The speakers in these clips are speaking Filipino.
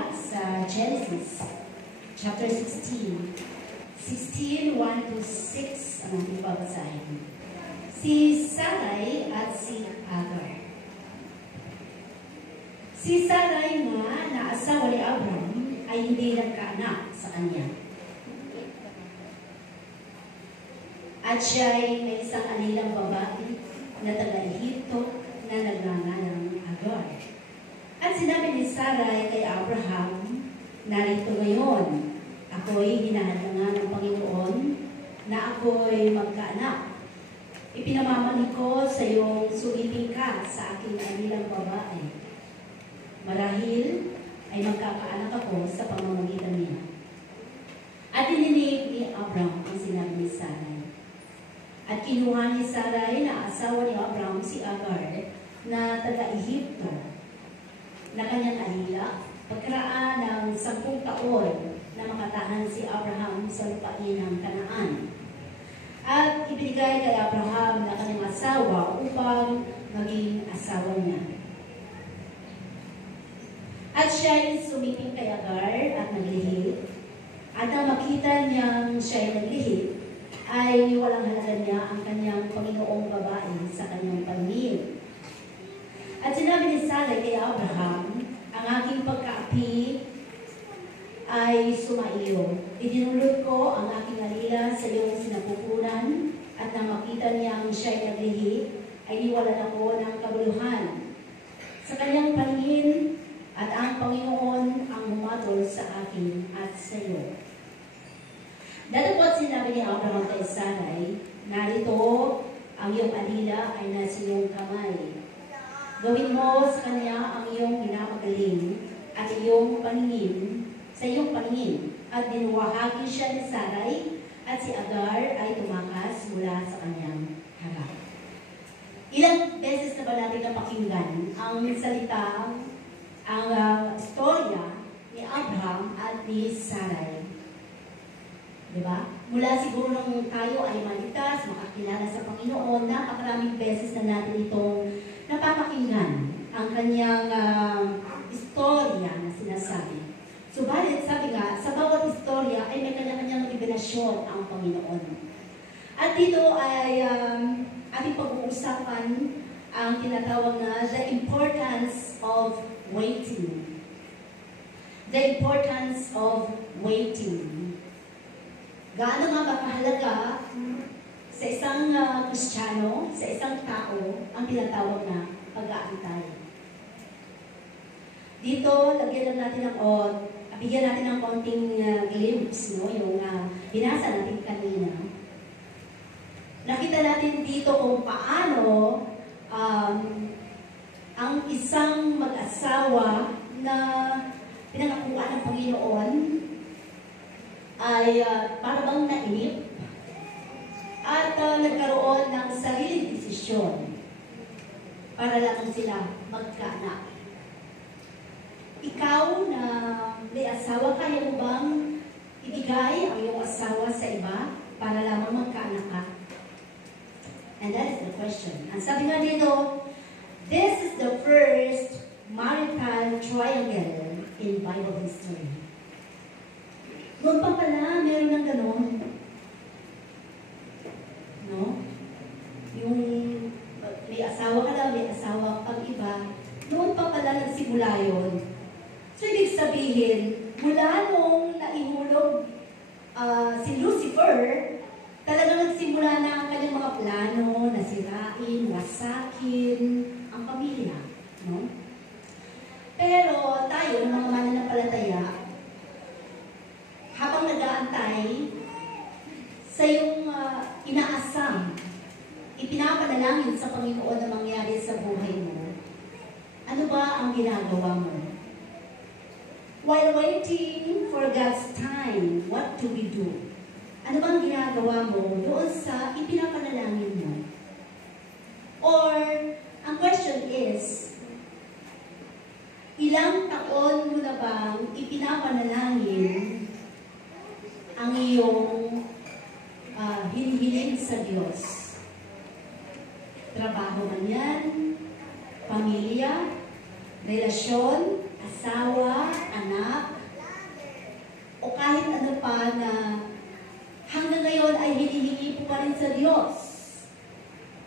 Biblia sa Genesis, chapter 16. 16, 1 to 6 ang ating babasahin. Si Sarai at si Agar. Si Sarai nga na asawa ni Abraham ay hindi nagkaanak sa kanya. At siya ay may isang anilang babae na taga-Ehipto na nagngangalang Agar. At sinabi ni Sarai kay Abraham, narito ngayon, ako'y hinahadangan ng Panginoon na ako'y magkaanak. Ipinamamani ko sa iyong sulitin ka sa aking anilang babae. Marahil ay magkakaanak ako sa pamamagitan niya. At dininig ni Abraham ang sinabi ni Sarai. At kinuha ni Sarai na asawa ni Abraham si Agar na taga-Ehipto na kanyang alila pagkaraan ng 10 taon na makatahan si Abraham sa lupain ng Kanaan. At ibinigay kay Abraham na kanyang asawa upang maging asawa niya. At siya ay sumiping kay Agar at naglihi. At nang makita niyang siya ay naglihi, ay walang halaga niya ang kanyang Panginoong babae sa kanyang paningin. At sinabi ni Sarai kay Abraham, ang aking pagkaapi ay sumaiyo. Idinulot ko ang aking alila sa iyong sinapupunan, at nang makita niyang siya ay naglihi, ay niwalan ako ng kabuluhan sa kanyang paningin, at ang Panginoon ang humatol sa akin at sa iyo. Datapot sinabi ni Abraham kay Sarai, narito ang iyong alila ay nasa iyong kamay. Gawin mo sa kanya ang iyong pinapagaling at iyong paningin, sa iyong paningin. At dinuwahagi siya ni Sarai at si Agar ay tumakas mula sa kanyang harap. Ilang beses na ba natin napakinggan ang salita, ang istorya ni Abraham at ni Sarai? Diba? Mula siguro nung tayo ay maligtas, makakilala sa Panginoon, napakaraming beses na natin itong napapakinggan ang kanyang istorya na sinasabi. Subalit, sabi nga, sa bawat istorya ay may kanya-kanyang revelasyon ang Panginoon. At dito ay ating pag-uusapan ang tinatawag na the importance of waiting. The importance of waiting. Gaano nga ba kahalaga sa isang Kristiyano, sa isang tao, ang tinatawag na pag-aantay. Dito, lagyan lang natin bigyan natin ng konting glimpse, no? Yung binasa natin kanina. Nakita natin dito kung paano ang isang mag-asawa na pinangakuan ng Panginoon ay parang nainip at nagkaroon ng sariling desisyon para lang sila magkaanak. Ikaw na may asawa, kaya mo bang ibigay ang iyong asawa sa iba para lamang magkaanak ka? And that is the question. Ang sabi nga dito, this is the first marital triangle in Bible history. Noon pa pala, meron ng ganon. No? Yung may asawa ka lang, may asawa pang iba, noon pa pala nagsimula yun. So, ibig sabihin, mula nung naihulog si Lucifer, talagang nagsimula na ang kanyang mga plano na sirain, wasakin ang pamilya. No? Pero tayo, ng mga mananampalataya, habang nag-aantay sa iyong inaasam, ipinapanalangin sa Panginoon na mangyari sa buhay mo, ano ba ang ginagawa mo? While waiting for God's time, what do we do? Ano bang ginagawa mo doon sa ipinapanalangin mo? Or, ang question is, ilang taon mo na bang ipinapanalangin ang iyong hinihiling sa Diyos? Trabaho man yan, pamilya, relasyon, asawa, anak, o kahit ano pa na hanggang ngayon ay hinihingi po pa rin sa Diyos.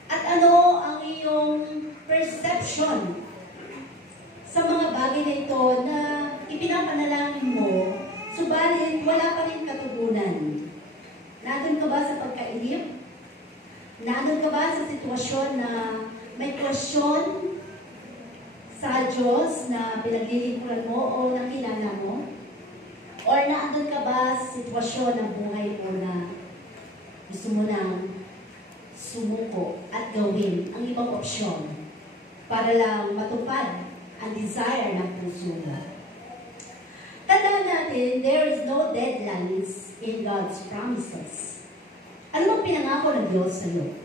At ano ang iyong perception sa mga bagay na ito na ipinapanalangin mo, subalit wala pa rin katugunan? Nandun ka ba sa pagkailip? Nandun ka ba sa sitwasyon na may kwestiyon sa Diyos na pinaglilingkuran mo o nakilala mo? Or naandun ka ba sa sitwasyon ng buhay mo na gusto mo nang sumuko at gawin ang ibang opsyon para lang matupad ang desire ng puso mo? Tandaan natin, there is no deadlines in God's promises. Ano bang pinangako ng Diyos sa iyo?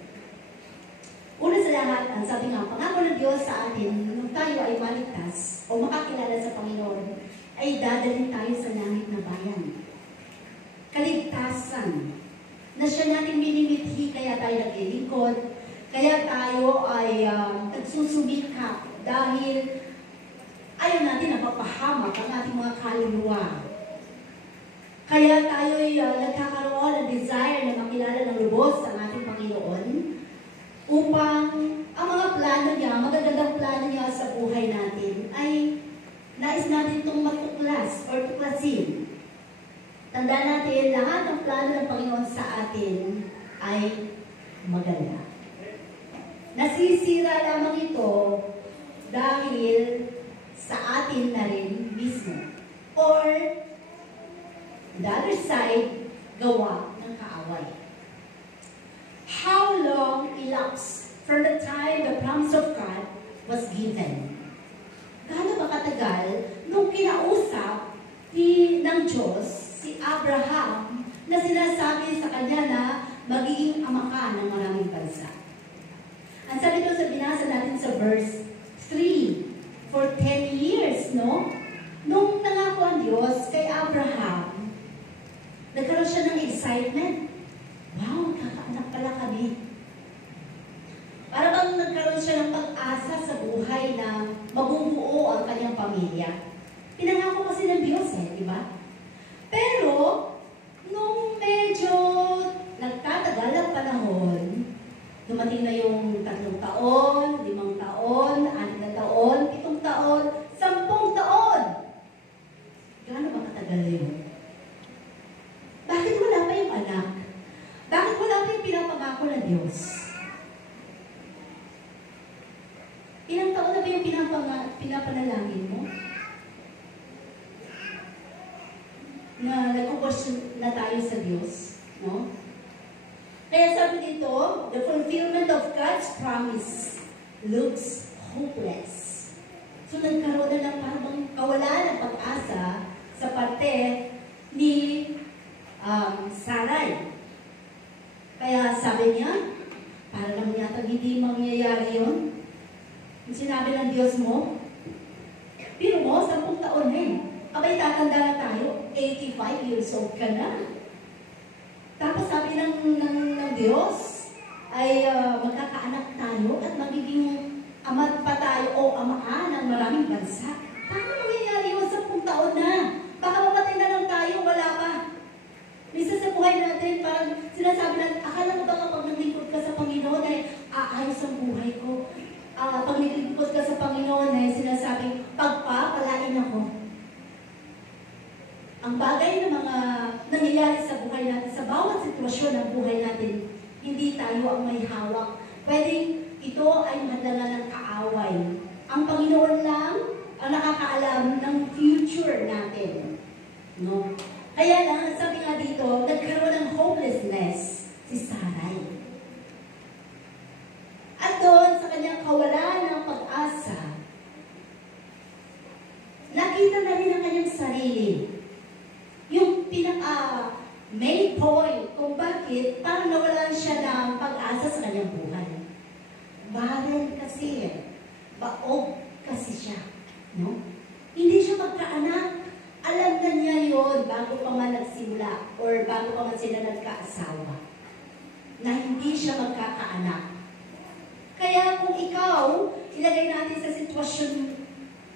Una sa lahat, ang sabi nga, pangako ng Diyos sa atin, nung tayo ay maligtas o makakilala sa Panginoon, ay dadalhin tayo sa langit na bayan. Kaligtasan na siya natin minimithi, kaya tayo naglilingkod, kaya tayo ay nagsusumikap dahil ayaw natin napapahamak ang ating mga kaluluwa. Kaya tayo ay nagkakaroon ng desire na makilala ng lubos ang ating Panginoon upang ang mga plano niya, magagandang plano niya sa buhay natin ay nais natin itong matuklas or tuklasin. Tandaan natin, lahat ng plano ng Panginoon sa atin ay maganda. Nasisira lamang ito dahil sa atin na rin mismo. Or, the other side, gawa ng kaaway. How long elapsed from the time the promise of God was given? Gaano ba katagal nung kinausap ng Diyos si Abraham na sinasabi sa kanya na magiging ama ka ng maraming bansa? Ang sabi ito sa binasa natin sa verse 3, for 10 years, no? Nung nangako ang Diyos kay Abraham, nagkaroon siya ng excitement. Wow, magkakaanak pala kami. Para bang nagkaroon siya ng pag-asa sa buhay na mabubuo ang kanyang pamilya. Pinangako kasi ng Diyos di ba? Pero, nung medyo nagtatagal ang panahon, dumating na yung 3 taon, 5 taon, 6 na taon, 7 taon, 10 taon. Gaano ba katagal yun? Bakit wala pa yung anak? Bakit wala pa yung pinapangako ng Diyos? Ilang taon na ba yung pinapanalangin mo? Na nag-question na tayo sa Diyos, no? Kaya sabi dito, the fulfillment of God's promise looks hopeless. So nagkaroon na ng parang kawalan ng pag-asa sa parte ni Sarai. Kaya sabi niya, para lang yata hindi mangyayari yun. Yung sinabi ng Diyos mo, pero mo, 10 taon na abay, tatanda na tayo, 85 years old ka na. Tapos sabi ng Diyos, ay magkakaanak tayo at magiging ama pa tayo o amaan ng maraming bansa. Paano mangyayari yun? 10 taon na. Baka mamatay na lang tayo, wala pa. Misa sa buhay natin, parang sinasabi natin, akala mo ba kapag naglingkod ka sa Panginoon ay aayos ang buhay ko? Pag naglingkod ka sa Panginoon ay sinasabing, pagpapalain ako. Ang bagay na mga nangyayari sa buhay natin, sa bawat sitwasyon ng buhay natin, hindi tayo ang may hawak. Pwedeng ito ay madala ng kaaway. Ang Panginoon lang ang nakakaalam ng future natin. No? Kaya lang, sabi nga dito, nagkaroon ng hopelessness si Sarai. At doon, sa kanyang kawalan ng pag-asa, nakita na rin ang kanyang sarili. Yung main point kung bakit parang nawalan siya ng pag-asa sa kanyang buhay. Barren kasi, baog kasi siya. No? Hindi siya magkaanak. Alam na niya yun bago pa man nagsimula or bago pa man sila nagkaasawa. Na hindi siya magkakaanak. Kaya kung ikaw, ilagay natin sa sitwasyon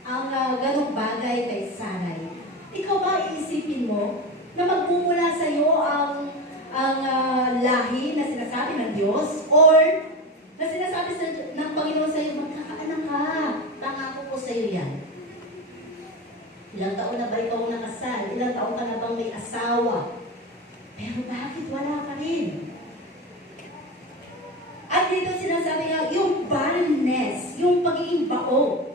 ang ganong bagay kay Sarai. Ikaw ba iisipin mo na magmumula sa iyo ang lahi na sinasabi ng Diyos or na sinasabi ng Panginoon sa iyo, magkakaanak ka, pangako ko sa iyo yan. Ilang taon na ba ikaw nakasal? Ilang taon ka na bang may asawa? Pero bakit wala ka rin? At dito sinasabi nga, yung barrenness, yung pagiging bao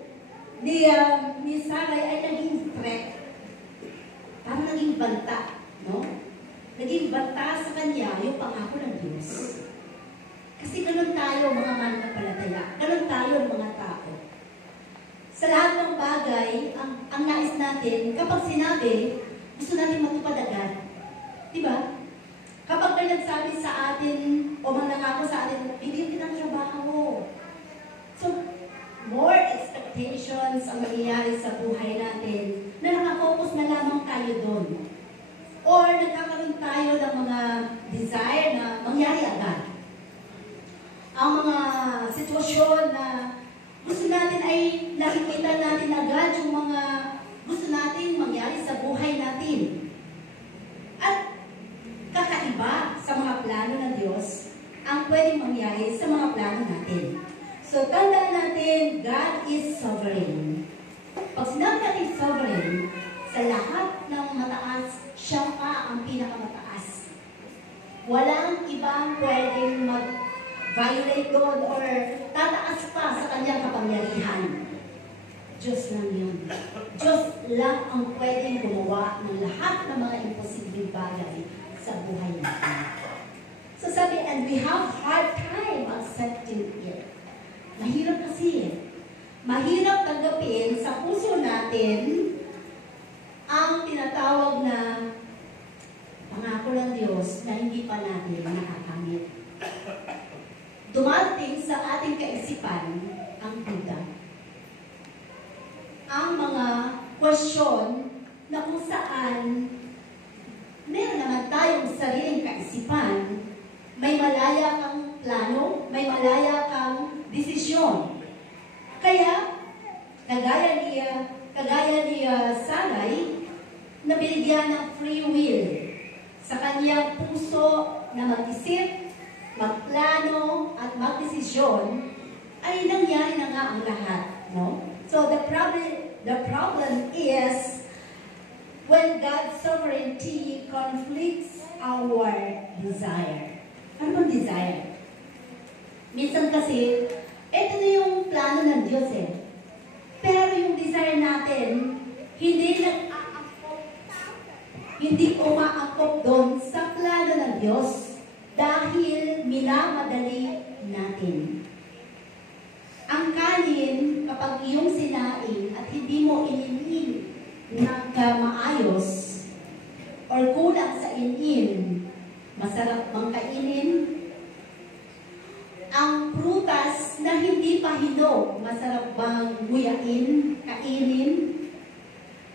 ni Sarai ay naging threat. Parang naging banta, no? Naging banta sa kanya yung pangako ng Diyos. Kasi ganun tayo mga mananampalataya. Ganun tayo mga tao. Sa lahat ng bagay, ang nais natin, kapag sinabi, gusto natin matupad agad. Diba? Kapag may nagsabi sa atin, o manangako sa atin, hindi kita trabaho. So, more expectations ang mangyayari sa buhay natin na nakafocus na lamang tayo doon. Or nagkakaroon tayo ng mga desire na mangyari agad. Ang mga sitwasyon na gusto natin ay nakikita natin agad yung mga gusto natin mangyari sa buhay natin. At kakaiba sa mga plano ng Diyos ang pwedeng mangyari sa mga plano natin. So, tandaan natin, God is sovereign. Pag sinabi natin sovereign, sa lahat ng mataas, siya pa ang pinakamataas. Walang ibang pwedeng mag-violate doon or tataas pa sa kanyang kapangyarihan. Diyos lang yun. Diyos lang ang pwedeng gumawa ng lahat ng mga imposibleng bagay sa buhay natin. So sabi, and we have hard time accepting it. Mahirap kasi eh. Mahirap tanggapin sa puso natin ang tinatawag na pangako ng Diyos na hindi pa natin nakakamit. Dumating sa ating kaisipan ang duda. Ang mga kwestiyon na kung saan meron naman tayong sariling kaisipan, may malaya kang plano, may malaya kang desisyon. Kaya, kagaya ni Sarai, na binigyan ng free will sa kanyang puso na mag-isip, magplano, at magdesisyon, ay nangyari na nga ang lahat. No? So the problem is when God's sovereignty conflicts our desire. Ano bang desire? Minsan kasi, ito na yung plano ng Diyos eh. Pero yung desire natin, hindi umaangkop doon sa plano ng Diyos dahil minamadali natin. Ang kanin, kapag iyong sinain at hindi mo ininin ng maayos or kulang sa inin, masarap bang kainin? Ang prutas na hindi pa hinog, masarap bang nguyain, kainin?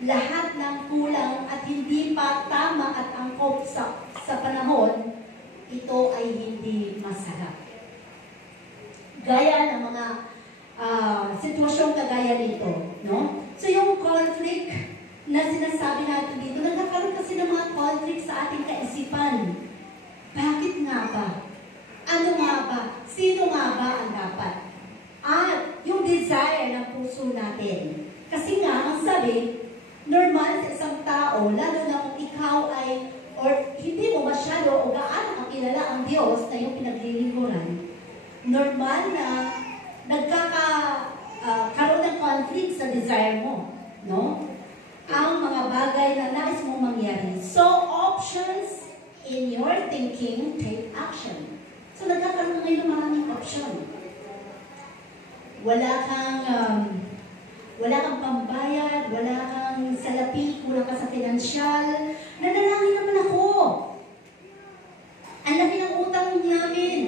Lahat ng kulang at hindi pa tama at angkop sa panahon, ito ay hindi masarap. Gaya ng mga sitwasyong kagaya nito, no? So yung conflict na sinasabi natin dito, nagkakaroon kasi ng mga conflict sa ating kaisipan. Bakit nga ba? Ano nga ba? Sino nga ba ang dapat? At yung desire ng puso natin. Kasi nga, ang sabi, normal sa isang tao, lalo na kung ikaw ay, or hindi mo masyado o gaano kakilala ang Diyos na yung pinaglilingkuran, normal na nagkakaroon ng conflict sa desire mo, no? Ang mga bagay na nais mong mangyari. So, options in your thinking, take action. So, nagkakaroon na ngayon ng maraming option. Wala kang pambayad, wala kang salapi, kulang ka sa pinansyal. Nanalangin naman ako. Ang laki ng utang namin.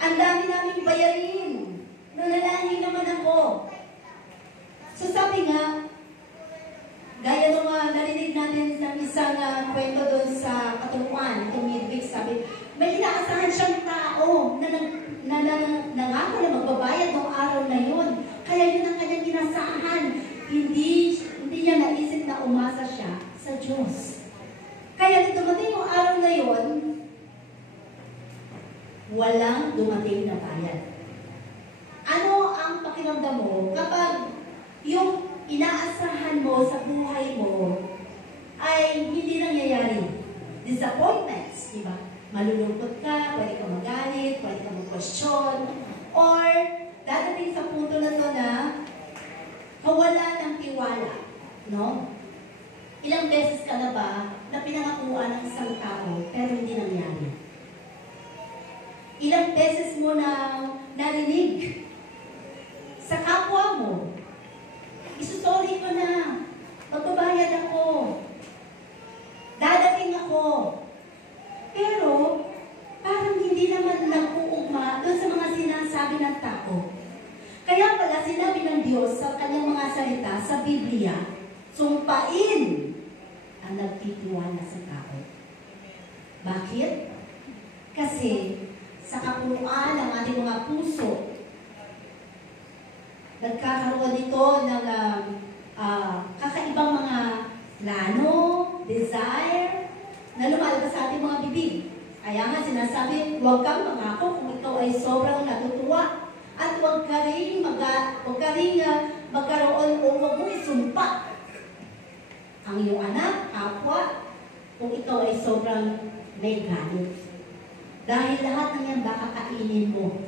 Ang dami naming bayarin. Nanalangin naman ako. So sabi nga, gaya nung narinig natin ng isang kwento doon sa Katuluan, itong midweek, sabi, may inaasahan siyang tao na nangako na magbabayad ng araw na yun. Kaya yun ang kanyang inasahan. pakiramdam mo kapag yung inaasahan mo sa buhay mo ay hindi nangyayari? Disappointments, di ba? Malulungkot ka, pwede ka magalit, pwede ka mag-question, or dadating sa punto na to na kawalan ng tiwala, no? Ilang beses ka na ba na pinangakuan ng isang tao pero hindi nangyari? Ilang beses mo na narinig sa kapwa mo, isusori ko na, magbabayad ako, dadating ako. Pero, parang hindi naman nag-uugma doon sa mga sinasabi ng tao. Kaya pala sinabi ng Diyos sa kanyang mga salita sa Biblia, sumpain ang nagtitiwala sa tao. Bakit? Kasi sa kapunuan ng ating mga puso, nagkakaroon nito ng kakaibang mga plano, desire, na lumalabas sa ating mga bibig. Kaya nga sinasabi, huwag kang mangako kung ikaw ay sobrang natutuwa. At huwag ka rin magkaroon o huwag mo isumpa ang iyong anak, kapwa, kung ikaw ay sobrang may galit. Dahil lahat ng yan baka kainin mo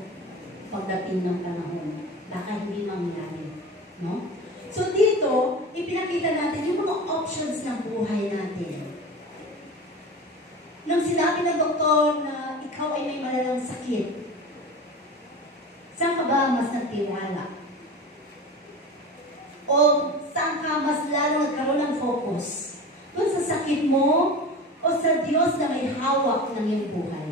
pagdating ng panahon. Baka hindi mangyari. No? So dito, ipinakita natin yung mga options ng buhay natin. Nang sinabi ng doktor na ikaw ay may malalang sakit, saan ka ba mas nagtiwala? O saan ka mas lalo nagkaroon ng focus? Doon sa sakit mo o sa Diyos na may hawak ng iyong buhay?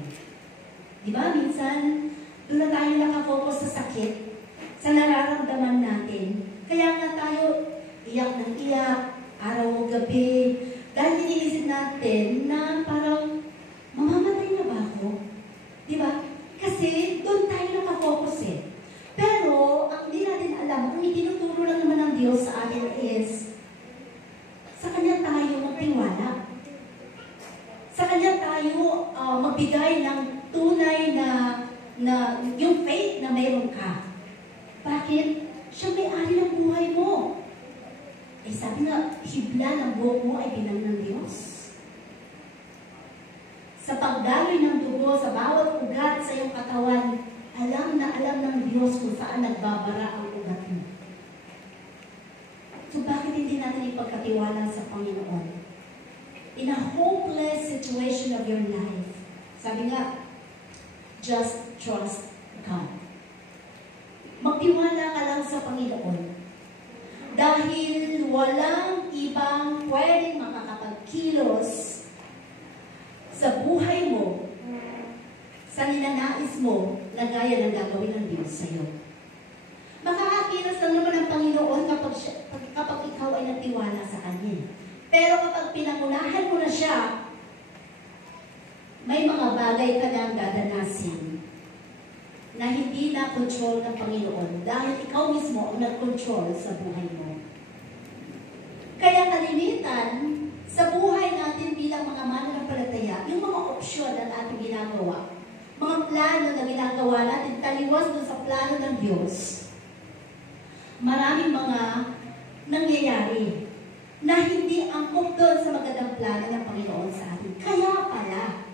Diba? Minsan, doon na tayo nakafocus sa sakit, sa nararamdaman natin. Kaya nga tayo iyak ng iyak, araw o gabi, dahil iniisip natin na parang mamamatay na ba ako? Diba? Kasi doon tayo nakafocus eh. Pero, ang hindi natin alam, kung itinuturo lang naman ng Diyos sa atin is, sa Kanya tayo magtiwala. Sa Kanya tayo magbigay ng tunay na yung faith na mayroon ka. Bakit? Siya may-ari ng buhay mo. Eh sabi nga, hibla ng buhok mo ay bilang ng Diyos. Sa pagdaloy ng dugo sa bawat ugat sa iyong katawan, alam na alam ng Diyos kung saan nagbabara ang ugat mo. So bakit hindi natin ipagkatiwala sa Panginoon? In a hopeless situation of your life, sabi nga, just trust God. Magtiwala ka lang sa Panginoon. Dahil walang ibang pwedeng makakapagkilos sa buhay mo, sa ninanais mo, na gaya ng gagawin ng Diyos sa iyo. Makakakilos lang naman ang Panginoon kapag ikaw ay nagtiwala sa Kanya. Pero kapag pinangunahan mo na siya, may mga bagay ka nang dadanasin na hindi na control ng Panginoon dahil ikaw mismo ang nag-control sa buhay mo. Kaya kalimitan sa buhay natin bilang mga mananampalataya, yung mga opsyon na ating ginagawa, mga plano na ginagawa natin, taliwas doon sa plano ng Diyos, maraming mga nangyayari na hindi angkop doon sa magandang plano ng Panginoon sa atin. Kaya pala,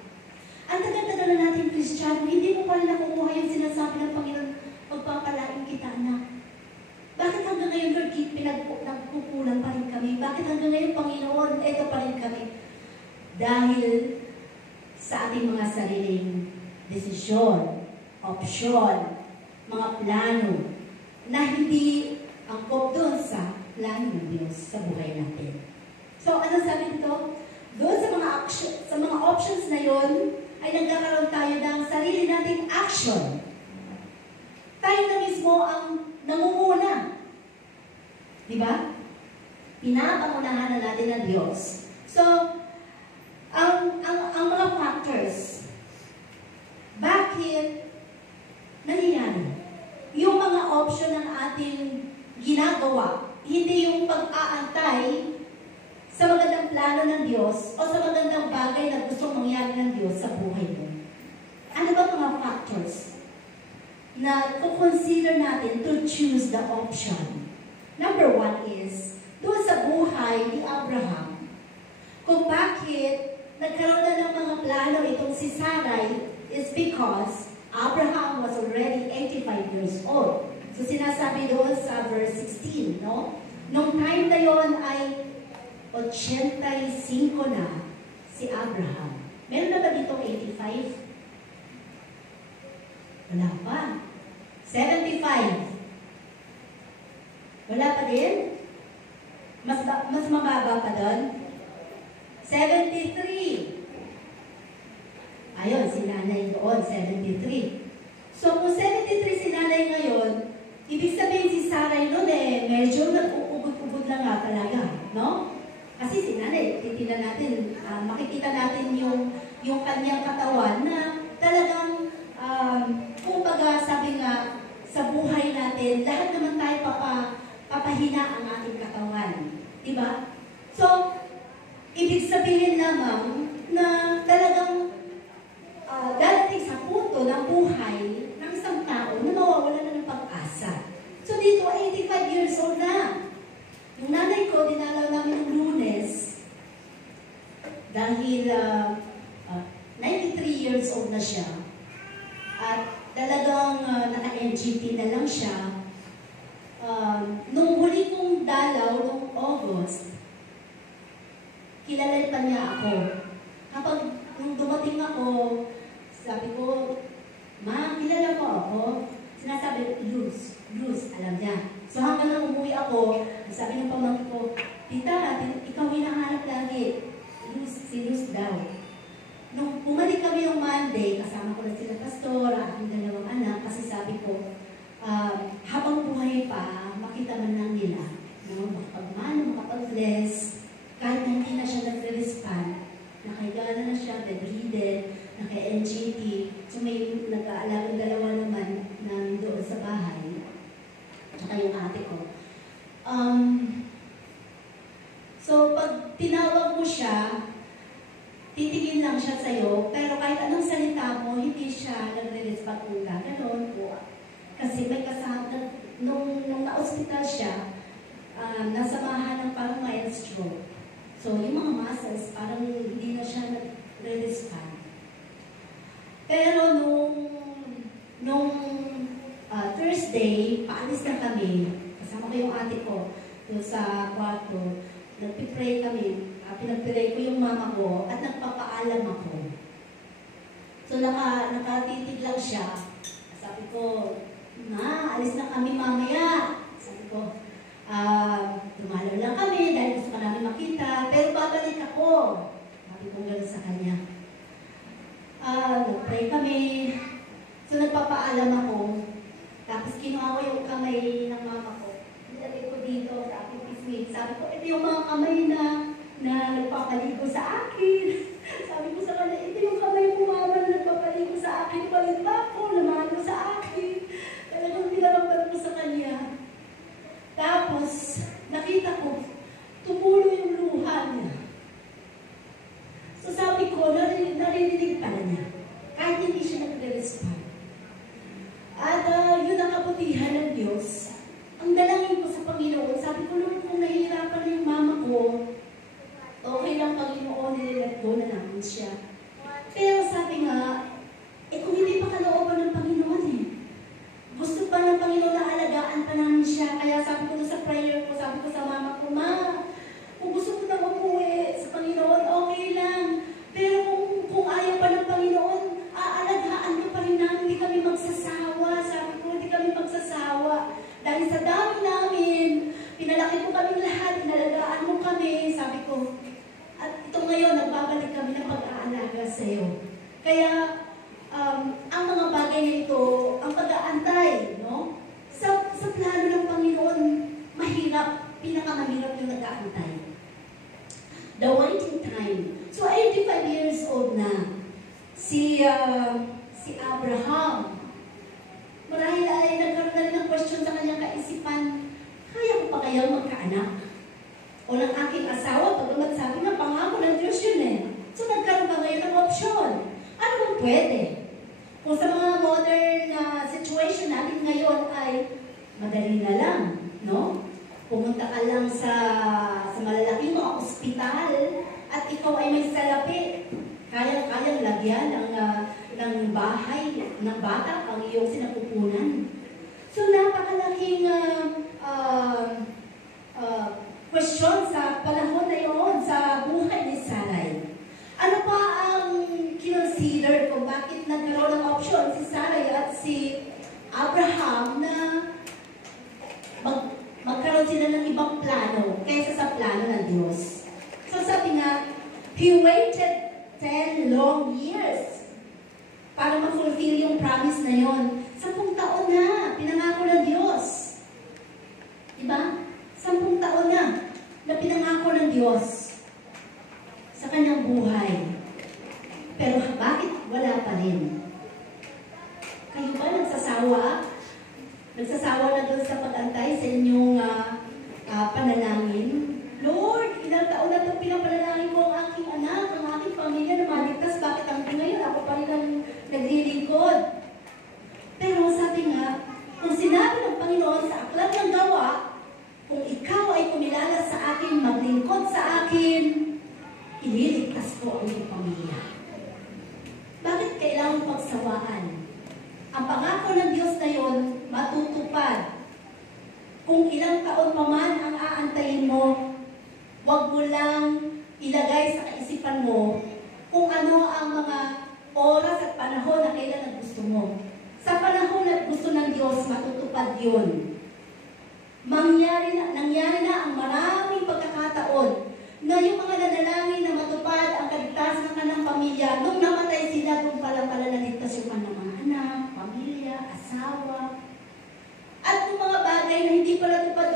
ang tagal-tagal na natin Kristiyano, hindi mo pa rin nakukuha yung sinasabi ng Panginoon, pagpapalain kita, anak. Bakit hanggang ngayon, Lord, nagkukulang pa rin kami? Bakit hanggang ngayon, Panginoon, eto pa rin kami? Dahil sa ating mga sariling desisyon, opsyon, mga plano, na hindi angkop doon sa plano ng Diyos sa buhay natin. So, ano sabi dito? Doon sa mga options na yon, ay nagkakaroon tayo ng sarili nating action. Tayo na mismo ang nangunguna. Diba? Pinapangunahan na natin ng Diyos. So, ang mga factors, bakit nangyayari? Yung mga option ng ating ginagawa, hindi yung pag-aantay sa magandang plano ng Diyos o sa magandang bagay na gustong mangyari ng Diyos sa buhay mo. Ano ba mga factors na consider natin to choose the option. Number one is, doon sa buhay ni Abraham, kung bakit nagkaroon na ng mga plano itong si Sarai is because Abraham was already 85 years old. So sinasabi doon sa verse 16, no? Nung time na yon ay 85 na si Abraham. Meron na ba dito 85? Wala pa. 75. Wala pa din? Mas mababa pa doon? 73. Ayun, si nanay doon, 73. So, kung 73 si nanay ngayon, ibig sabihin si Sarai noon medyo nag-uubod-ubod lang nga talaga, no? Kasi si nanay, titignan natin, makikita natin yung kanyang katawan na talagang, kumbaga sabi nga, sa buhay natin, lahat naman tayo papahina ang ating katawan. Diba? So, ibig sabihin lamang na talagang darating sa punto ng buhay ng isang tao na mawawala na ng pag-asa. So, dito, 85 years old na. Yung nanay ko, dinalaw namin ng Lunes dahil 93 years old na siya. At talagang naka-NGT na lang siya. Nung huli kong dalaw, nung August, kilala pa niya ako. Kapag nung dumating ako, sabi ko, Ma, kilala mo ako? Sinasabi, Luz, alam niya. So hanggang nang umuwi ako, sabi ng pamangkin ko, Tita, ikaw hinahanap lagi. Si Luz daw. Nung bumalik kami yung Monday, kasama ko na sila pastor, aking dalawang anak, kasi sabi ko, habang buhay pa, makita man lang nila, no, makapagmano, makapag-bless, kahit na hindi na siya nagre-respond, nakahiga na siya, bedridden, naka-NGT, so may nag-aalagang dalawa naman na doon sa bahay, tsaka yung ate ko. So, pag tinawag mo siya, titigil lang siya sa'yo, pero kahit anong salita mo, hindi siya nagre-respond kung gano'n po. Kasi may kasama, nung na-hospital siya, nasamahan ng parang mild stroke. So, yung mga muscles, parang hindi na siya nagre-respond. Pero nung Thursday, paalis na kami. Kasama ko yung ate ko doon sa kwarto. Nagpipray kami. Pinagpray ko yung mama ko at nagpapaalam ako. So, nakatitig lang siya. Sabi ko, Ma, alis na kami mamaya. Sabi ko, dumalaw lang kami dahil gusto ka namin makita, pero babalik ako. Sabi ko gano'n sa kanya. Nag-pray kami. So, nagpapaalam ako. Tapos, kinuha ko yung kamay ng mama ko. Nilagay ko dito sa aking pisngi. Sabi ko, ito yung mga kamay na nagpapaligo sa akin. Sabi ko sa kanya, ito yung kamay mo, mama, na nagpapaligo sa akin. Palit ba ako? Lamahan mo sa akin. Talagang pinaramdam ko sa kanya. Tapos, nakita ko, tumulo yung luha niya. So sabi ko, narinig pala niya. Kahit hindi siya nagre-respond. At yun ang kabutihan ng Diyos. Ang dalangin ko sa Panginoon, sabi ko, Lord, kung nahihirapan na yung mama ko, okay lang Panginoon, nilalat ko na namin siya. Pero sabi nga, kung hindi pa kalooban ng Panginoon gusto pa ng Panginoon na alagaan pa namin siya. Kaya sabi ko sa prayer ko, sabi ko sa mama ko, Ma, kung gusto ko na umuwi sa Panginoon, okay lang. Pero kung ayaw pa ng Panginoon, aalagaan ka pa rin namin, hindi kami magsasawa. Sabi ko, hindi kami magsasawa. Dahil sa dami namin, pinalaki ko kami lahat, inalagaan mo kami. Sabi ko, at ito ngayon, nagbabalik kami ng pag-aalaga sa iyo. Kaya, ang mga bagay nito, ang pag-aantay, no? Sa plano ng Panginoon, mahirap, pinakamahirap yung nag-aantay. The waiting time. So, 85 years old na si Abraham. Marahil ay nagkaroon na rin ng question sa kanyang kaisipan, kaya ko pa kaya magkaanak? O ng aking asawa, pag sabi nga, pangako ng Diyos yun So, nagkaroon ka ngayon ng option. Ano bang pwede? Kung sa mga modern situation natin, madali na lang, no? Pumunta ka lang sa malalaking mga ospital at ikaw ay may salapi. Kayang lagyan ng bahay, ng bata ang iyong sinapupunan. So, napakalaking question sa panahon na yun, sa buhay ni Sarai. Ano pa ang kinonsider kung bakit nagkaroon ng option si Sarai at si Abraham na magkaroon sila ng ibang plano kaysa sa plano ng Diyos? So sabi nga, he waited 10 long years para ma-fulfill yung promise na yon. 10 taon na pinangako ng Diyos. Diba? 10 taon na pinangako ng Diyos sa kanyang buhay. Pero bakit wala pa rin? Kayo ba nagsasawa? Nagsasawa na doon sa pag-antay sa inyong panalangin? Lord, ilang taon na itong pinapanalangin ko ang aking anak, ang aking pamilya na maligtas. Bakit hanggang ngayon ako pa rin ang naglilingkod? Pero sabi nga, kung sinabi ng Panginoon sa aklat ng gawa, kung ikaw ay kumilala sa akin, maglingkod sa akin, ililigtas ko ang iyong pamilya. Bakit kailangan pagsawaan? Ang pangako ng Diyos na yon matutupad. Kung ilang taon pa man ang aantayin mo, huwag mo lang ilagay sa kaisipan mo kung ano ang mga oras at panahon na kailan na gusto mo. Sa panahon na gusto ng Diyos, matutupad yun. Nangyari na ang maraming pagkakataon na yung mga nanalangin na matupad ang kaligtasan ng kanilang pamilya, nung namatay sila, doon pala naligtas yung kanilang mga anak, pamilya, asawa. At yung mga bagay na hindi pala tupad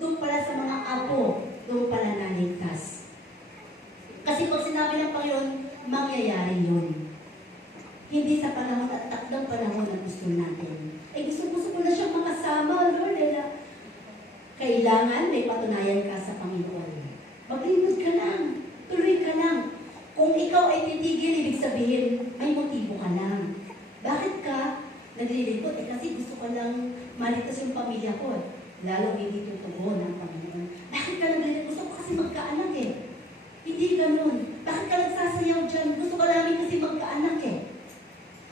doon pala sa mga apo, doon pala naligtas. Kasi pag sinabi ng Panginoon, mangyayari yun. Hindi sa panahon at takdang panahon na gusto natin. Gusto ko na siyang makasama, Lord. Kailangan may patunayan ka sa Panginoon. Maglingkod ka lang. Tuloy ka lang. Kung ikaw ay titigil, ibig sabihin, may motibo ka lang. Bakit ka naglilingkod? Kasi gusto ko lang maligtas yung pamilya ko. Lalo hindi tutugon ang Panginoon. Bakit ka naglilingkod? Gusto ko kasi magkaanak Hindi ganun. Bakit ka nagsasayaw dyan? Gusto ko lang kasi magkaanak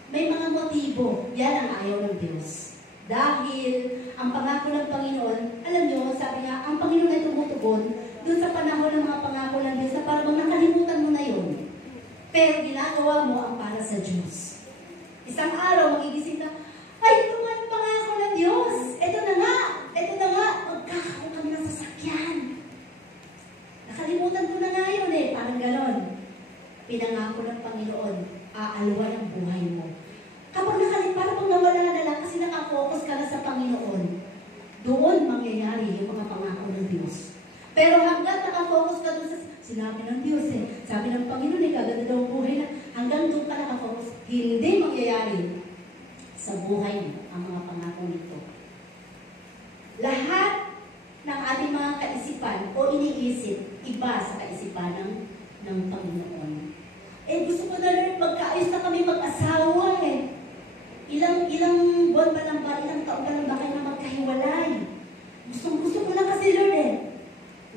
May mga motibo. Yan ang ayaw ng Diyos. Dahil ang pangako ng Panginoon, alam nyo, sabi nga, ang Panginoon ay tumutugon doon sa panahon ng mga pangako ng Diyos na parang nakalimutan mo na yun. Pero ginagawa mo ang para sa Diyos. Isang araw, magigising ka, ay, ito nga ang pangako ng Diyos. Ito na nga, magkakaroon kami ng sasakyan. Nakalimutan ko na nga yun parang ganon. Pinangako ng Panginoon, aalwan ang buhay mo. Kapag parang nawala na lang kasi nakafocus ka na sa Panginoon, doon mangyayari yung mga pangako ng Diyos. Pero hanggang nakafocus ka doon sa sinabi ng Diyos sabi ng Panginoon kaganda daw ang buhay na, hanggang doon ka nakafocus, hindi mangyayari sa buhay mo ang mga pangako nito. Lahat ng ating mga kaisipan o iniisip, iba sa kaisipan ng Panginoon. Gusto ko na rin magkaayos na kami mag-asawa Ilang buwan pa lang ba, ilang taon pa lang ba kayo na magkahiwalay? Gusto ko na kasi, Lord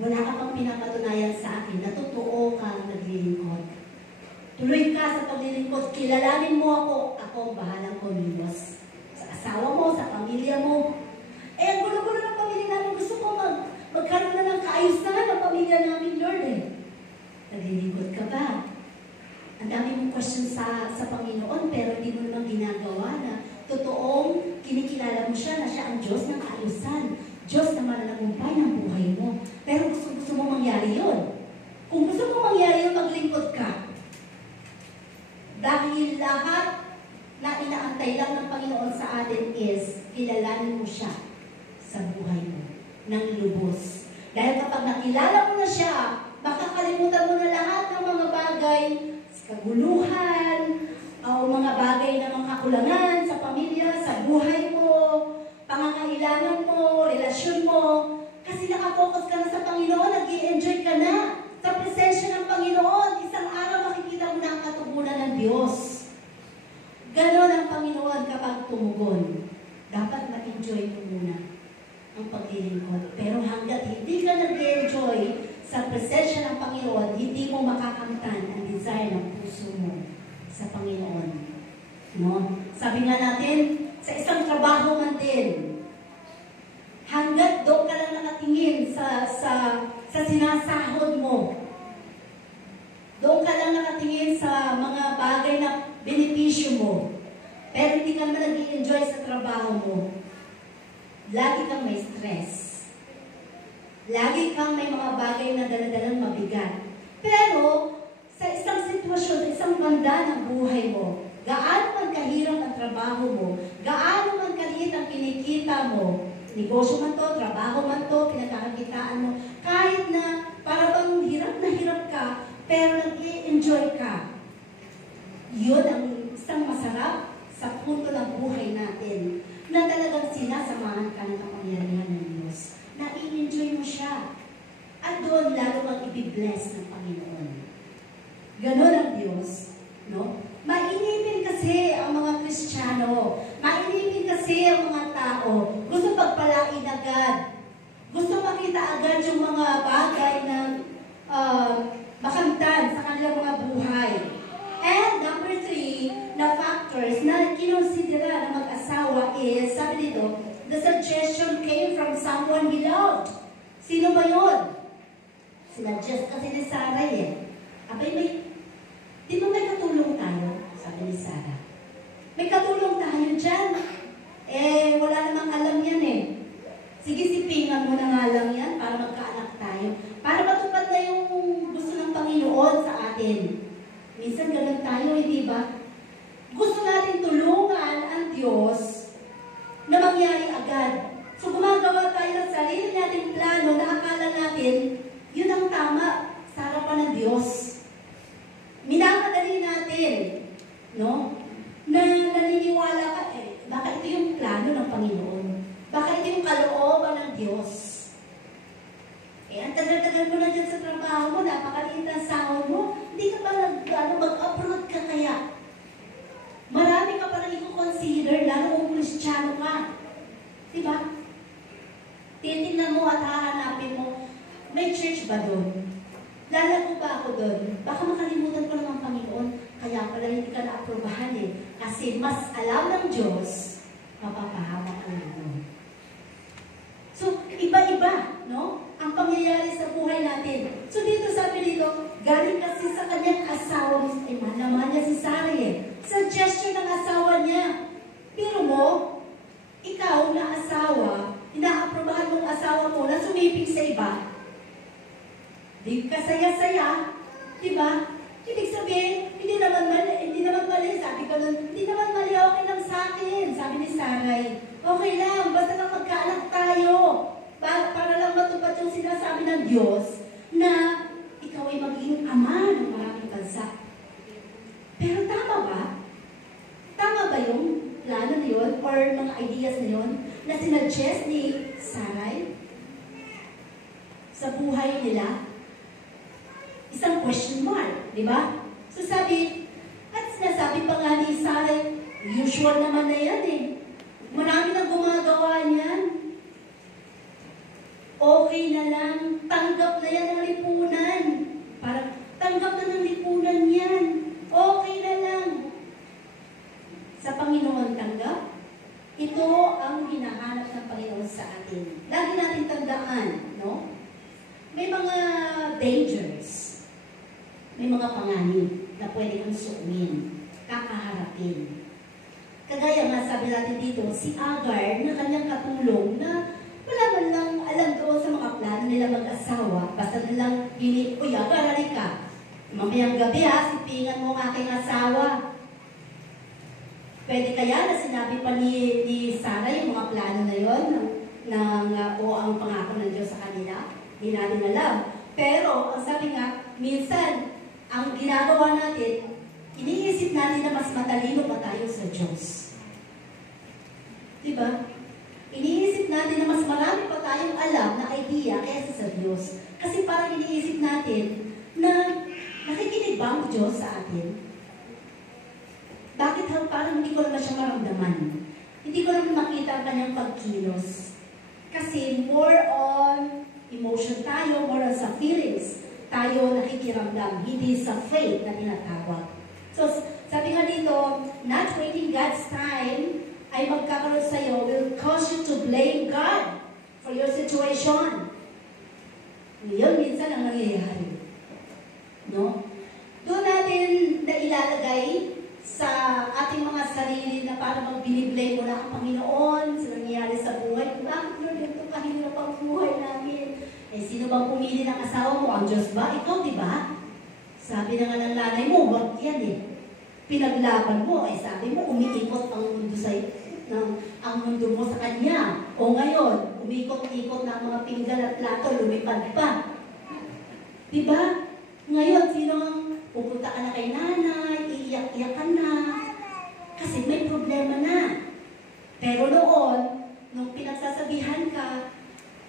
Wala ka pang pinapatunayan sa akin na totoo kang naglilingkod. Tuloy ka sa paglilingkod, kilalanin mo ako ang bahalang kumilos. Sa asawa mo, sa pamilya mo. Ang gulo-gulo ng pamilya namin, gusto ko magkaroon na ng kaayusan ng pamilya namin, Lord Naglilingkod ka ba? Ang dami mong question sa Panginoon, pero hindi mo naman ginagawa na totoong kinikilala mo siya na siya ang Diyos ng kaayusan. Diyos na mananagumpay ng buhay mo. Pero gusto mo mangyari yun. Kung gusto mo mangyari yun, maglingkod ka. Dahil lahat na inaantay lang ng Panginoon sa atin is kilalanin mo siya sa buhay mo ng lubos. Dahil kapag nakilala mo na siya, makakalimutan mo na lahat ng mga bagay, kaguluhan, o mga bagay na mga kakulangan sa pamilya, sa buhay mo, pangangailangan mo, relasyon mo. Kasi nakafocus ka na sa Panginoon, nag-i-enjoy ka na sa presensya ng Panginoon. Isang araw makikita mo na ang katugunan ng Diyos. Ganon ang Panginoon kapag tumugon. Dapat ma-enjoy mo muna. ang paglilingkod. Pero hanggat hindi ka nag-enjoy sa presensya ng Panginoon, hindi mo makakamtan ang desire ng puso mo sa Panginoon. No? Sabi nga natin, sa isang trabaho man din, hanggat doon ka lang nakatingin sa sinasahod mo, doon ka lang nakatingin sa mga bagay na benepisyo mo, pero hindi ka naman nag-i-enjoy sa trabaho mo, lagi kang may stress. Lagi kang may mga bagay na daladalang mabigat. Pero, sa isang sitwasyon, sa isang banda ng buhay mo, gaano man kahirap ang trabaho mo, gaano man kaliit ang kinikita mo, negosyo man to, trabaho man to, pinagkakakitaan mo, kahit na para bang hirap na hirap ka, pero nag-i-enjoy ka. Yun ang isang masarap sa punto ng buhay natin, na talagang sinasamahan ka ng kapangyarihan ng Diyos. Na-i-enjoy mo siya. At doon, lalo kang i-bless ng Panginoon. Ganon ang Diyos. No? Mainipin kasi ang mga Kristiyano. Mainipin kasi ang mga tao. Gusto pagpalain agad. Gusto makita agad yung mga bagay na makamtan sa kanilang mga buhay. And number 3, na factors na kinonsidera ng mag-asawa is, sabi dito, the suggestion came from someone he loved. Sino ba yun? Sinuggest kasi ni Sarah eh. Abay, di ba may katulong tayo? Sabi ni Sarah. May katulong tayo dyan. Eh, wala namang alam yan eh. Sige, sipingan mo na nga lang yan para magkaanak tayo. Para matupad na yung gusto ng Panginoon sa atin. Minsan ganun tayo, hindi ba? Gusto natin tulungan ang Diyos na mangyari agad. So gumagawa tayo ng sarili nating plano na akala natin, yun ang tama sa harapan ng Diyos. Minamadali natin, no? Na naniniwala ka, baka ito yung plano ng Panginoon. Baka ito yung kalooban ng Diyos. Ang tagal-tagal mo na dyan sa trabaho mo, napakaliit ang sahod mo, hindi ka pa mag-abroad ka kaya. Marami ka pa rin i-consider, lalo kung Kristiyano ka. Diba? Titignan mo at hahanapin mo, may church ba doon? Lalago ba ako doon? Baka makalimutan ko lang ang Panginoon, kaya pala hindi ka na-aprobahan eh. Kasi mas alam ng Diyos, mapapahamak ka lang doon. So, iba-iba, no? Ang pangyayari sa buhay natin. So, dito sabi dito, galing kasi sa kanyang asawa, naman niya si Sarah eh. Suggestion ng asawa niya. Pero mo, ikaw na asawa, inaaprobahan mong asawa mo na sumiping sa iba. Di ka saya-saya, di ba? Ibig sabihin, hindi naman mali, sabi ko nun, hindi naman mali, okay lang sa akin, sabi ni Saray. Okay lang, basta lang magkaanak tayo. Para lang matupad yung sinasabi ng Diyos na ikaw ay magiging ama ng maraming bansa. Pero tama ba? Tama ba yung plano na yun or mga ideas na yun na sinuggest ni Saray sa buhay nila? Isang question mark, di ba? So sabi, at sinasabi pa nga ni Saray, usual naman na yan eh. Marami na gumagawa niyan. Okay na lang, tanggap na yan ng lipunan. Parang, tanggap na ng lipunan yan. Okay na lang. Sa Panginoon tanggap, ito ang hinahanap ng Panginoon sa atin. Lagi natin tandaan, no? May mga dangers. May mga panganib na pwede kang suungin, kakaharapin. Kagaya nga sabi natin dito, si Agar na kanyang katulong na wala man lang alam doon sa mga plano nila mag-asawa, basta nilang uy, Agar, halika. Mamayang gabi sipingan mo ang aking asawa. Pwede kaya na sinabi pa ni Sarah yung mga plano na yun, o ang pangako ng Diyos sa kanila? Hindi natin alam. Pero, ang sabi nga, minsan, ang ginagawa natin, iniisip natin na mas matalino pa tayo sa Diyos. Diba? Iniisip natin na mas marami pa tayong alam na idea kaysa sa Diyos. Kasi parang iniisip natin na nakikinig ba ang Diyos sa atin? Bakit parang hindi ko naman siya maramdaman? Hindi ko naman makita ang kanyang pagkilos. Kasi more on emotion tayo, more on sa feelings tayo nakikiramdam, hindi sa faith na tinatawag. So, sabi nga dito, not waiting God's time ay magkakaroon sa'yo will cause you to blame God for your situation. Yun minsan ang nangyayari. No? Doon natin na ilalagay sa ating mga sarili na parang magbiniblame mo na ang Panginoon sa nangyayari sa buhay. Bakit Lord, ito kahirap ang buhay namin? Eh, sino bang pumili ng asawa mo? Ang Diyos ba? Ikaw, di ba? Sabi na nga ng nanay mo, wag yan eh. Pinaglaban mo, eh sabi mo, umiikot ang mundo ang mundo mo sa Kanya. O ngayon, umikot-ikot na ang mga pinggan at plato, lumipad pa. Diba? Ngayon, sino ang pupunta ka na kay nanay, iiyak-iyak ka na, kasi may problema na. Pero noon, nung pinagsasabihan ka,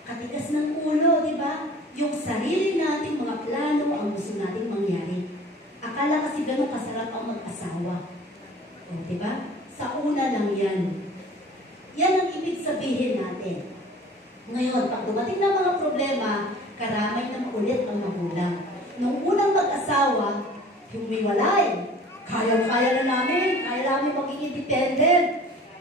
katigas ng ulo, diba? Yung sarili nating mga plano, ang gusto nating mangyari. Akala kasi ganun kasarap ang mag-asawa. O, diba? Sa una lang yan. Yan ang ibig sabihin natin. Ngayon, pag dumating na mga problema, karamay na ulit ang magulang. Nung unang mag-asawa, humiwalay. Kaya-kaya na namin. Kaya namin maging independent.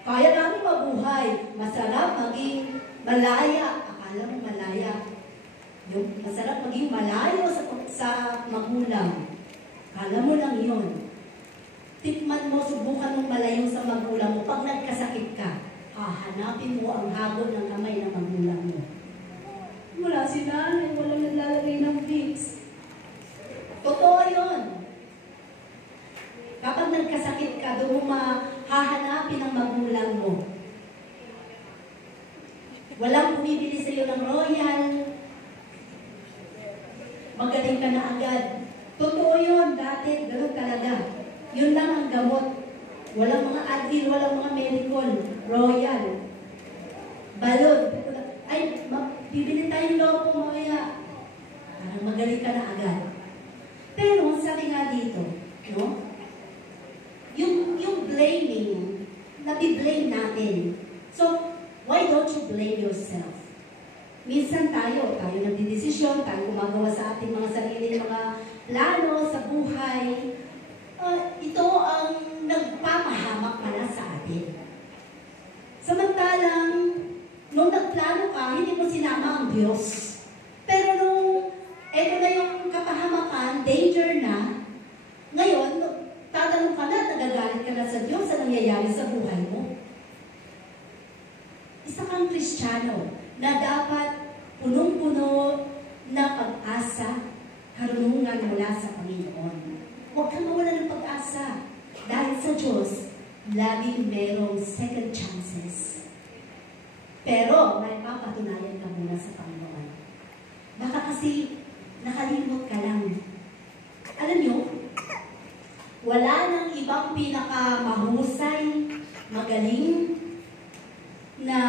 Kaya namin mabuhay. Masarap maging malaya. Akala mo malaya. Yung masarap maging malayo sa magulang. Akala mo lang yun. Tikman mo, subukan mong malayo sa magulang mo. Pag nagkasakit ka, hahanapin mo ang habol ng kamay ng magulang mo. Wala si nanay, walang naglalagay ng Vicks. Totoo yun. Kapag nagkasakit ka, doon mo hahanapin ang magulang mo. Walang bumibili sa iyo ng Royal. Magaling ka na agad. Totoo yun, dati, gano'n talaga. Yun lang ang gamot. Walang mga Advil, walang mga medical. Royal. Balon. Ay, bibili tayong lopo mamaya. Parang magaling ka na agad. Pero, sabi nga dito, no? Yung blaming, nabiblame natin. So, why don't you blame yourself? Minsan tayo nagdidesisyon, tayo gumagawa sa ating mga sarili, mga plano sa buhay. Ito ang nagpapahamak pala sa atin. Samantalang, nung nagplano ka, hindi mo sinama ang Diyos. Pero nung eto na yung kapahamakan, danger na, ngayon, tatanong ka na, nagagalit ka na sa Diyos sa nangyayari sa buhay mo. Isa kang Kristiyano na dapat punong-puno na pag-asa, karunungan mula sa Panginoon. Huwag kang mawala ng pag-asa. Dahil sa Diyos, laging merong second chances. Pero, may papatunayan ka muna sa Panginoon. Baka kasi, nakalimot ka lang. Alam nyo, wala nang ibang pinakamahusay, magaling, na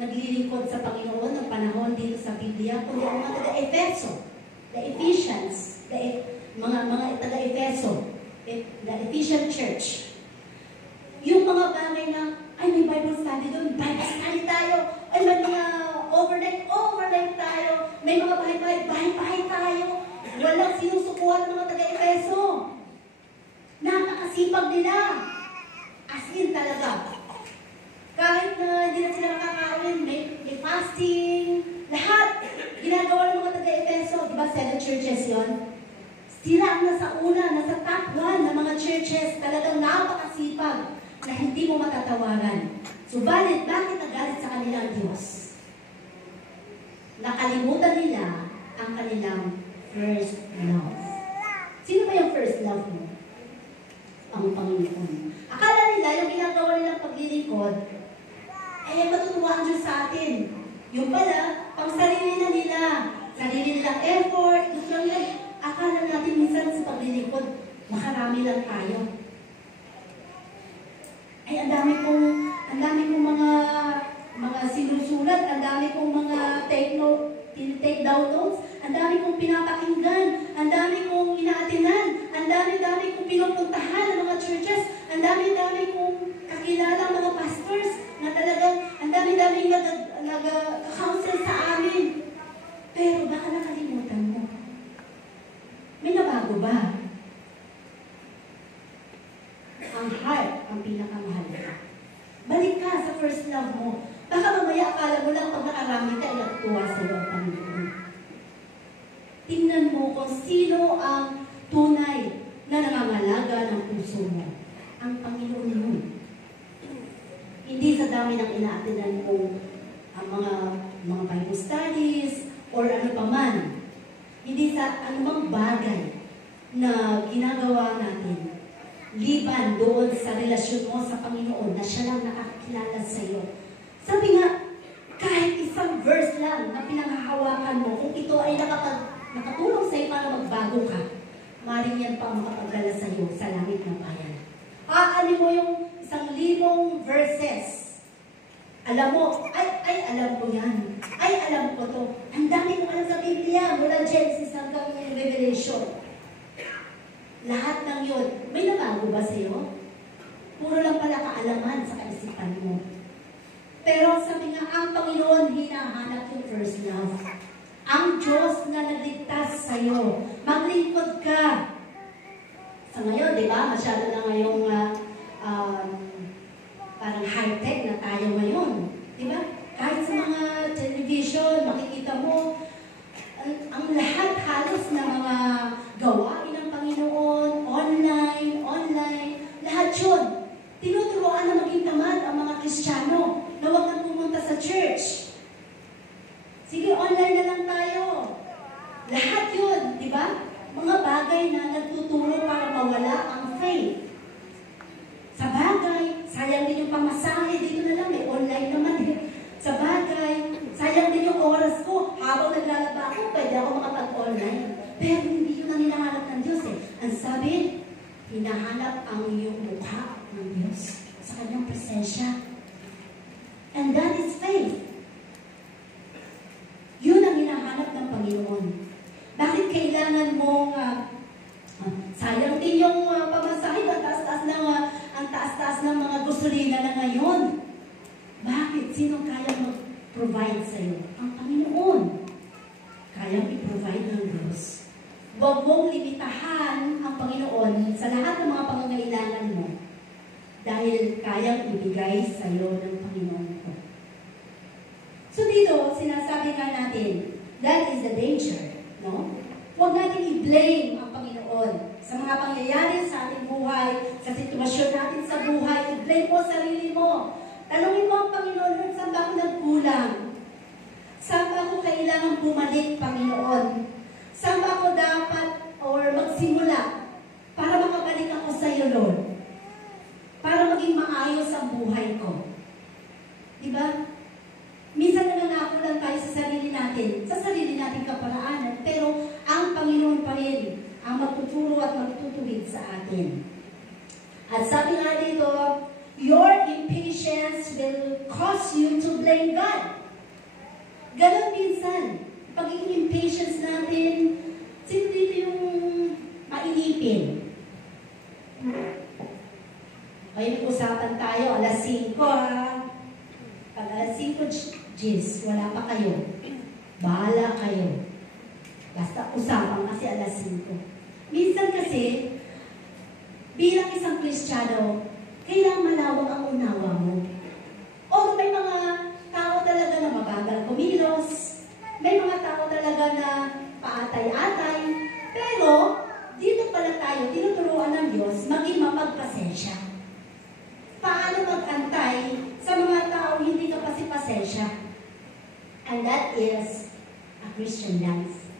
naglilingkod sa Panginoon ng panahon dito sa Biblia, kundi ang mga taga-Efeso, the Ephesians, mga taga-Efeso, the Ephesian Church. Yung mga bagay na, ay may Bible study doon, Bible study tayo, ay may mga overnight tayo, may mga bahay-bahay tayo, walang sinusukuhan ng mga taga-Efeso. Napakasipag nila. As in talaga. Kahit na hindi na sila makakain, may fasting, lahat. Ginagawa ng mga taga-Efeso. Diba 7 churches yon? Sila ang nasa una, nasa top 1 ng mga churches. Talagang napakasipag na hindi mo matatawaran. Subalit, bakit nagalit sa kanila ang Diyos? Nakalimutan nila ang kanilang first love. Sino ba yung first love mo? Ang Panginoon. Akala nila, yung ginagawa nilang paglilingkod, matutuwa ang Diyos sa atin. Yung pala, pang sarili na nila. Sarili nilang effort, gusto lang nila. Akala natin minsan sa paglilingkod, makarami lang tayo. Ay, ang dami kong mga sinusulat, ang dami kong mga take down notes, ang dami kong pinapakinggan, ang dami kong inaatinan, ang dami kong pinupuntahan ng mga churches, ang dami kong kakilala mga pastors na talagang ang dami-daming nag-counsel sa amin. Pero baka nakalimutan mo. May nabago ba? Ang heart ang pinakamahalaga. Balik ka sa first love mo. Baka mamaya akala mo lang pag nakarami ka, iatuwa sa iyo ang Panginoon. Tingnan mo kung sino ang tunay na nangangalaga ng puso mo. Ang Panginoon yun. Hindi sa dami ng inaatinan mo ang mga Bible studies or ano pa man. Hindi sa anumang bagay na ginagawa natin. Liban doon sa relasyon mo sa Panginoon na siya lang nakakilala sa iyo. Sabi nga, kahit isang verse lang na pinanghahawakan mo, kung ito ay nakatulong sa iyo para magbago ka, maaaring yan pa makapagdala sa iyo sa langit ng bayan. Aanin mo yung 1,000 verses. Alam mo, ay alam ko yan. Ay alam ko to. Ang dami kong alam sa Biblia, mula Genesis hanggang Revelation. Lahat ng yun, may nabago ba sa iyo? Puro lang pala kaalaman sa kaisipan mo. Pero sabi nga, ang Panginoon hinahanap yung first love. Ang Diyos na nagligtas sa iyo. Maglingkod ka. Sa ngayon, di ba? Masyado na ngayong parang high-tech na tayo ngayon. Di ba? Kahit sa mga television, makikita mo, ang lahat halos na mga gawain ng Panginoon, online, lahat yun. Tinuturuan na maging tamad ang mga Kristiyano na huwag nang pumunta sa church. Sige, online na lang tayo. Lahat yun, di ba? Mga bagay na nagtuturo para mawala ang faith. Sa bagay, sayang din yung pamasahe. Dito na lang, may online naman eh. Sa bagay, sayang din yung oras ko. Habang naglalaba ako, pwede ako makapag-online. Pero hindi yun ang hinahanap ng Diyos eh. Ang sabi, hinahanap ang iyong mukha ng Diyos sa kanyang presensya. And that is faith. Yun ang hinahanap ng Panginoon. Bakit kailangan mong sayang din yung pamasahe, ang taas-taas ng mga gasolina na ngayon? Bakit? Sino kayang mag-provide sa iyo? Ang Panginoon. Kayang i-provide ng Diyos. Huwag mong limitahan ang Panginoon sa lahat ng mga pangangailangan mo dahil kayang ibigay sa iyo ng Panginoon ko. So dito, sinasabi nga natin, that is the danger, no? Huwag natin i-blame ang Panginoon sa mga pangyayari sa ating buhay, sa sitwasyon natin sa buhay. I-blame mo sarili mo. Tanungin mo ang Panginoon, saan ba ako nagkulang? Saan ba ako kailangan bumalik, Panginoon? Saan ba ako dapat or magsimula para makabalik ako sa iyo, Lord? Para maging maayos ang buhay ko. Diba? Minsan nangangako lang tayo sa sarili natin kaparaanan, pero ang Panginoon pa rin ang magtuturo at magtutuwid sa atin. At sabi nga dito, your impatience will cause you to blame God. Ganon minsan, pagiging impatience natin, sino dito yung mainipin? Ay, usapan tayo, alas 5 ha. Pag alas 5, Jis, wala pa kayo. Bahala kayo. Basta usapan kasi alas 5. Minsan kasi, bilang isang Kristiyano, kailangan malawak ang unawa mo. O may mga tao talaga na mabagal kumilos, may mga tao talaga na paatay-atay, pero dito pala tayo, tinuturuan ng Diyos, maging mapagpasensya. Paano mag-antay sa mga tao hindi ka pasipasensya? And that is a Christian life.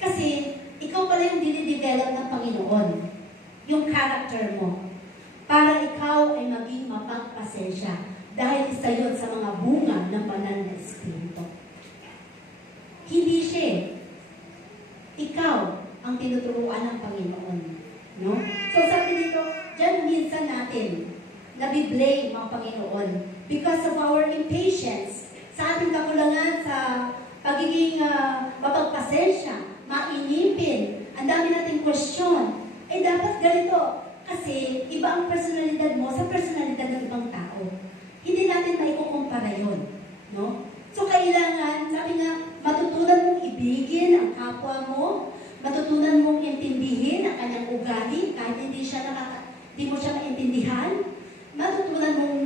Kasi, ikaw pala yung dinidevelop ng Panginoon. Yung character mo. Para ikaw ay maging mapagpasensya. Dahil isa yun sa mga bunga ng banal na Espiritu. Hindi siya. Ikaw ang tinuturuan ng Panginoon. No? So sabi dito, dyan minsan natin, nabiblame ang Panginoon because of our impatience. Sa ating kakulangan sa pagiging mapagpasensya, mainipin, ang dami nating question. Eh dapat ganito, Kasi iba ang personalidad mo sa personalidad ng ibang tao. Hindi natin maikukumpara yun. No? So kailangan, sabi nga, matutunan mong ibigin ang kapwa mo, matutunan mong intindihin ang kanyang ugali, kahit hindi mo siya maintindihan, matutunan mong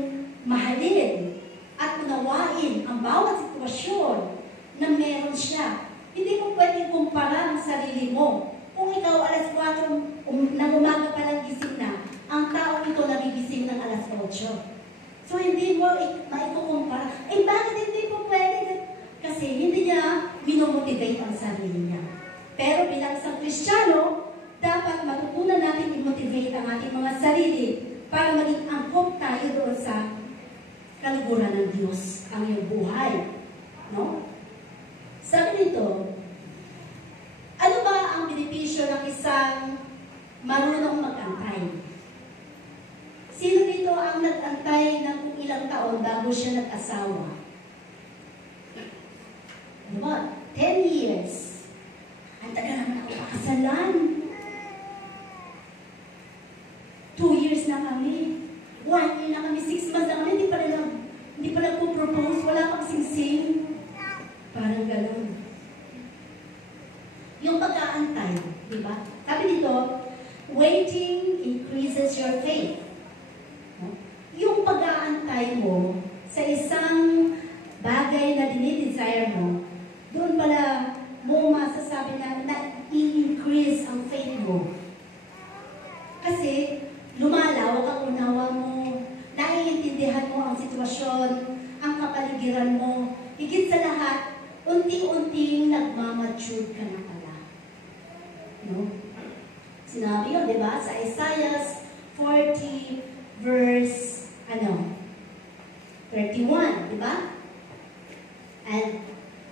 mahalin at unawain ang bawat sitwasyon na meron siya. Hindi mo pwedeng kumpara ang sarili mo. Kung ikaw alas 4 ng umaga pa lang gising na, ang tao ito nagigising ng alas 8. So hindi mo maikukumpara. Bakit hindi mo pwede? Kasi hindi niya minomotivate ang sarili niya. Pero bilang isang Kristiyano, dapat matutunan natin i-motivate ang ating mga sarili para maging angkop tayo doon sa kaliguran ng Diyos, ang iyong buhay. No? Sabi nito, ano ba ang benepisyo ng isang marunong mag-antay? Sino dito ang nag-antay ng kung ilang taon bago siya nag-asawa? Ano ba? 10 years. Ang tagal naman ako pakasalan. 2 years na kami. 1 year na kami. 6 months na kami. Hindi pa nagpo-propose. Wala pang sing-sing. Parang gano'n. Yung pag-aantay, di ba? Sabi dito, waiting increases your faith. No? Yung pag-aantay mo sa isang bagay na dinidesire mo, doon pala mo masasabi na i-increase ang faith mo. Kasi lumalawak ang unawa mo, naiintindihan mo ang sitwasyon, ang kapaligiran mo, higit sa lahat, unti-unting nagmamature ka na pala. No? Sinabi yun, di ba? Sa Isaiah 40 verse 31, di ba? And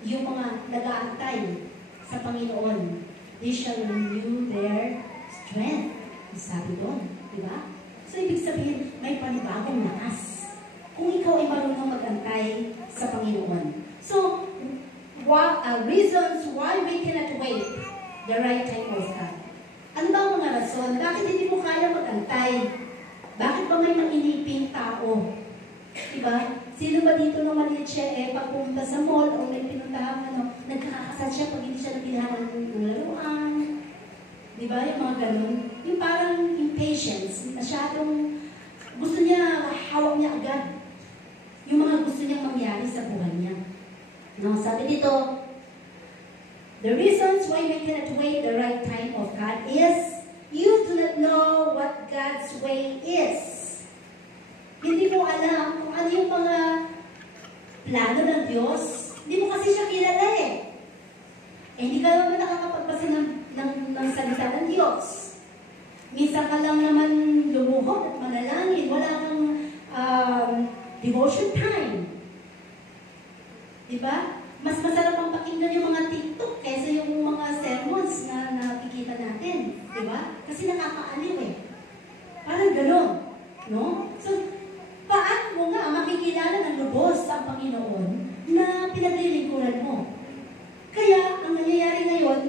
yung mga nag-aantay sa Panginoon, they shall renew their strength. Sabi doon, di ba? So, ibig sabihin, may panibagong lakas. Kung ikaw ay marunong mag-antay sa Panginoon. So, reasons why we cannot wait the right time of God. Ano ba ang mga rason? Bakit hindi mo kaya mag-antay? Bakit ba may mainiping tao? Diba? Sino ba dito nung maliit siya pag pumunta sa mall o may pinuntahan, nagkakasal siya pag hindi siya nabilahan ng laruan? Diba? Yung mga ganun. Yung parang impatience. Masyadong gusto niya, hawak niya agad. Yung mga gusto niyang mangyari sa buhay niya. No, sabi dito, the reasons why we cannot wait the right time of God is you do not know what God's way is. Hindi mo alam kung ano yung mga plano ng Diyos. Hindi mo kasi siya kilala hindi ka naman nakakapagbasa ng salita ng Diyos. Minsan ka lang naman lumuhod at manalangin. Wala kang devotion time. Diba? Mas masarap ang pakinggan yung mga TikTok kaysa yung mga sermons na nakikita natin. Diba? Kasi nakakaaliw Parang gano'n. No? So, paano mo nga makikilala ng lubos ang Panginoon na pinaglilingkuran mo? Kaya, ang nangyayari ngayon,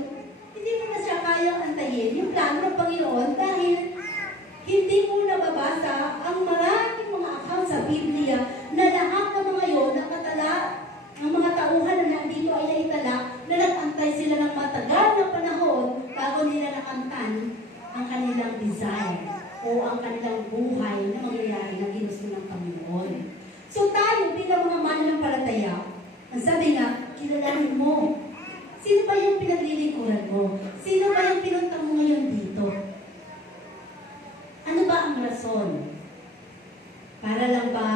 hindi mo na siya kayang antayin yung plano ng Panginoon dahil hindi mo nababasa ang maraming mga account sa Biblia na lahat ng mga yon nakatala, ang mga tauhan na nandito ay naitala na nag-antay sila ng matagal na panahon bago nila nakamtan ang kanilang desire o ang kanilang buhay na mangyayari na ginusto ng Panginoon. So tayo bilang mga mananampalataya, ang sabi nga, kilalanin mo. Sino ba yung pinaglilingkuran mo? Sino ba yung pinunta mo ngayon dito? Ano ba ang rason? Para lang ba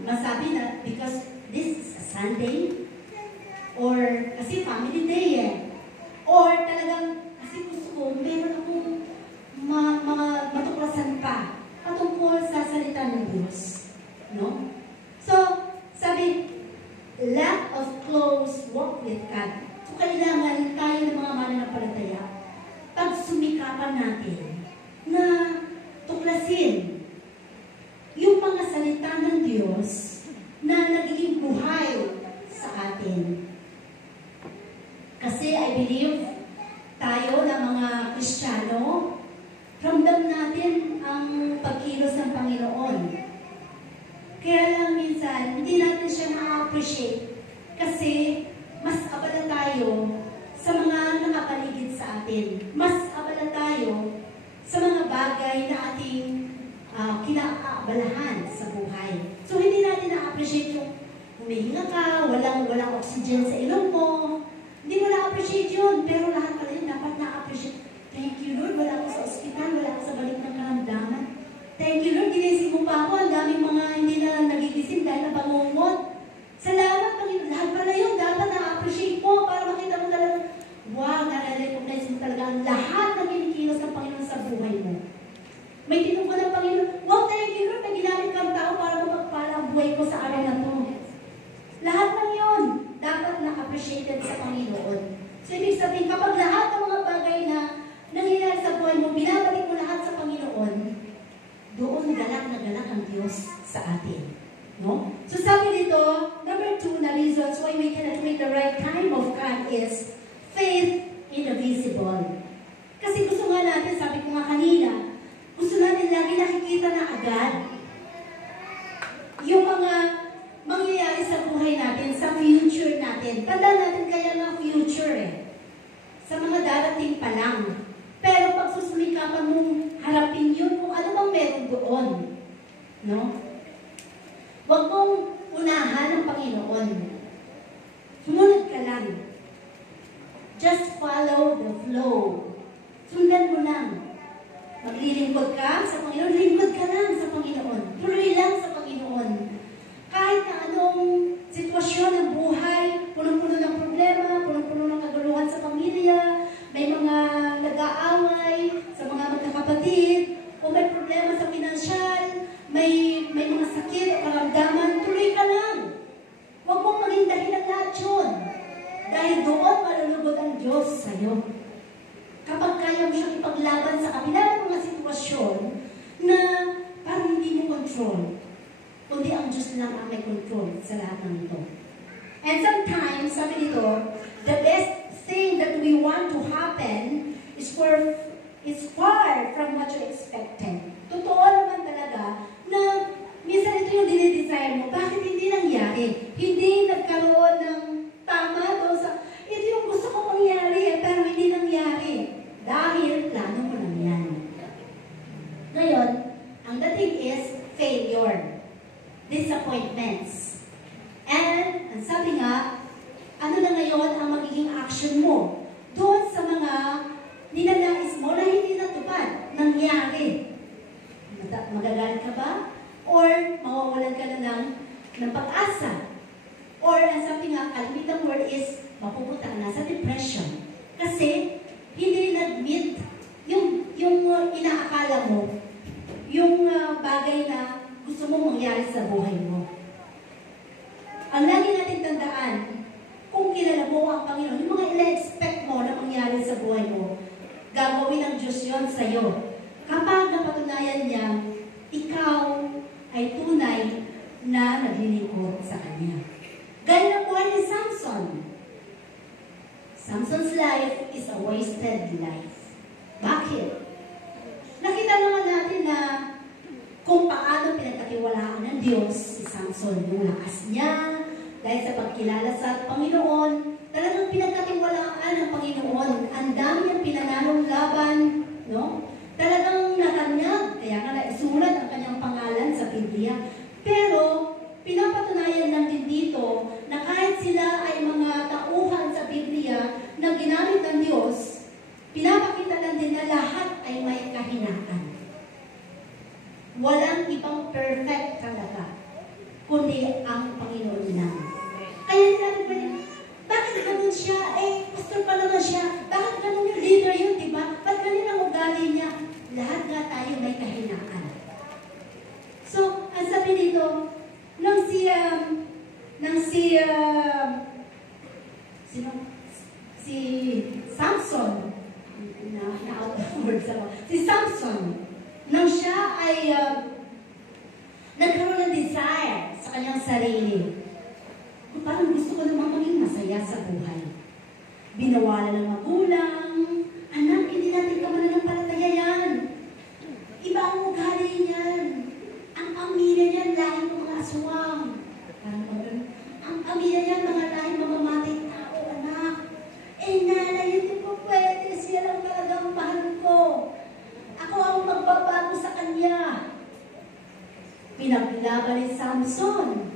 masabi na because this is a Sunday? Or kasi family day Or talagang kasi gusto ko, meron akong matuklasan pa patungkol sa salita ng Diyos. No? So, sabi, lack of close walk with God. So, kailangan tayo ng mga mananampalataya pagsumikapan natin na tuklasin yung mga salita ng Diyos na nagiging buhay sa atin. Kasi I believe tayo na mga Kristiyano, ramdam Kasi mas abala tayo sa mga nakapaligid sa atin. Mas abala tayo sa mga bagay na ating kinaabalahan sa buhay. So, hindi natin na-appreciate yung humihinga ka, walang oxygen sa ilong mo. Hindi mo na-appreciate yun. Pero lahat pala yun dapat na-appreciate. Thank you, Lord. Wala ako sa ospital, wala ako sa balik ng karamdaman. Thank you, Lord. Ginising mo pa ako. Ang daming mga hindi na nagigising dahil nabangungot. Salamat, Panginoon. Lahat pala yun. Dapat na-appreciate mo para makita mo talaga, wow, nare-recognize mo talaga ang lahat na kinikilos ng Panginoon sa buhay mo. May tinungkol ng Panginoon, wow, thank you, Lord. May ginamit kang tao para mapagpala ang buhay ko sa araw na to. Lahat ng yun, dapat na-appreciated sa Panginoon. So, ibig sabihin, kapag lahat ng mga bagay na nangyayari sa buhay mo, binabalik mo lahat sa Panginoon, doon galak na galak ang Diyos sa atin. No? So sabi dito, number 2 na reasons why we cannot wait the right time of God is faith in the visible. Kasi gusto nga natin, sabi ko nga kanina, gusto natin lagi nakikita na agad yung mga mangyayari sa buhay natin, sa future natin. Tanda natin kaya nga future sa mga darating pa lang. Pero pag susumikapan mong harapin yun kung ano bang meron doon. No? Huwag mong unahan ng Panginoon. Sumunod ka lang. Just follow the flow. Sundan mo lang. Maglilingkod ka sa Panginoon, lingkod ka lang sa Panginoon. Tuloy lang sa Panginoon. Kahit na anong sitwasyon ng buhay, punong-puno ng problema, punong-puno ng kaguluhan sa pamilya, may mga nag-aaway sa mga magkakapatid, o may problema sa pinansyal, may mga sakit o karamdaman, tuloy ka lang. Huwag mong maging dahilan lahat yun. Dahil doon malulugod ang Diyos sa'yo. Kapag kaya mo siyang ipaglaban sa kabila ng mga sitwasyon na parang hindi mo control, kundi ang Diyos lang ang may control sa lahat ng ito. And sometimes, sabi dito, the best thing that we want to happen is far from what you expected. Totoo naman talaga na minsan ito yung dinidesire mo. Bakit hindi nangyari? Hindi nagkaroon ng tama doon sa... Ito yung gusto ko mangyari pero hindi nangyari. Dahil plano mo lang yan. Ngayon, ang dating is failure. Disappointments. And, ang sabi nga, ano na ngayon ang magiging action mo doon sa mga ninanais mo na hindi natupad, nangyari. Magagalit ka ba? Or mawawalan ka na ng pag-asa? Or, ang sabi nga, kalimitang word is, mapupunta ka na sa depression. Kasi, hindi nag-meet yung inaakala mo, yung bagay na gusto mong mangyari sa buhay mo. Ang lagi natin tandaan, kung kilala mo ang Panginoon, yung mga ina-expect mo na mangyari sa buhay mo, gagawin ng Diyos yun sa'yo. Kapag napatunayan niya, ikaw ay tunay na naglilingkod sa Kanya. Gaya ng buhay ni Samson. Samson's life is a wasted life. Bakit? Nakita naman natin na kung paano pinagkatiwalaan ng Diyos si Samson, yung lakas niya, dahil sa pagkilala sa Panginoon, talagang pinagkatiwalaan ng Panginoon. Ang dami niyang pinanalong laban, no? Talagang natanyag, kaya nga naisulat ang kanyang pangalan sa Biblia. Pero, pinapatunayan lang din dito na kahit sila ay mga tauhan sa Biblia na ginamit ng Diyos, pinapakita lang din na lahat ay may kahinaan. Walang ibang perfect talaga, kundi ang Panginoon lang. Kaya natin pa rin, bakit ganun siya? Pastor pa naman siya. Bakit ganun yung leader yun, diba? Ba't ganun ang ugali niya? Lahat nga tayo may kahinaan. So, ang sabi dito, si Samson, na-out of words ako, si Samson, nang siya ay nagkaroon ng desire sa kanyang sarili. Parang gusto ko namang maging masaya sa buhay. Binawalan ng magulang, anak, hindi natin ka mananampalataya yan. Iba ang ugali niyan. Ang pamilya niyan, lahat ng mga aswang. Ang pamilya niyan, mga lahat laban ni Samson.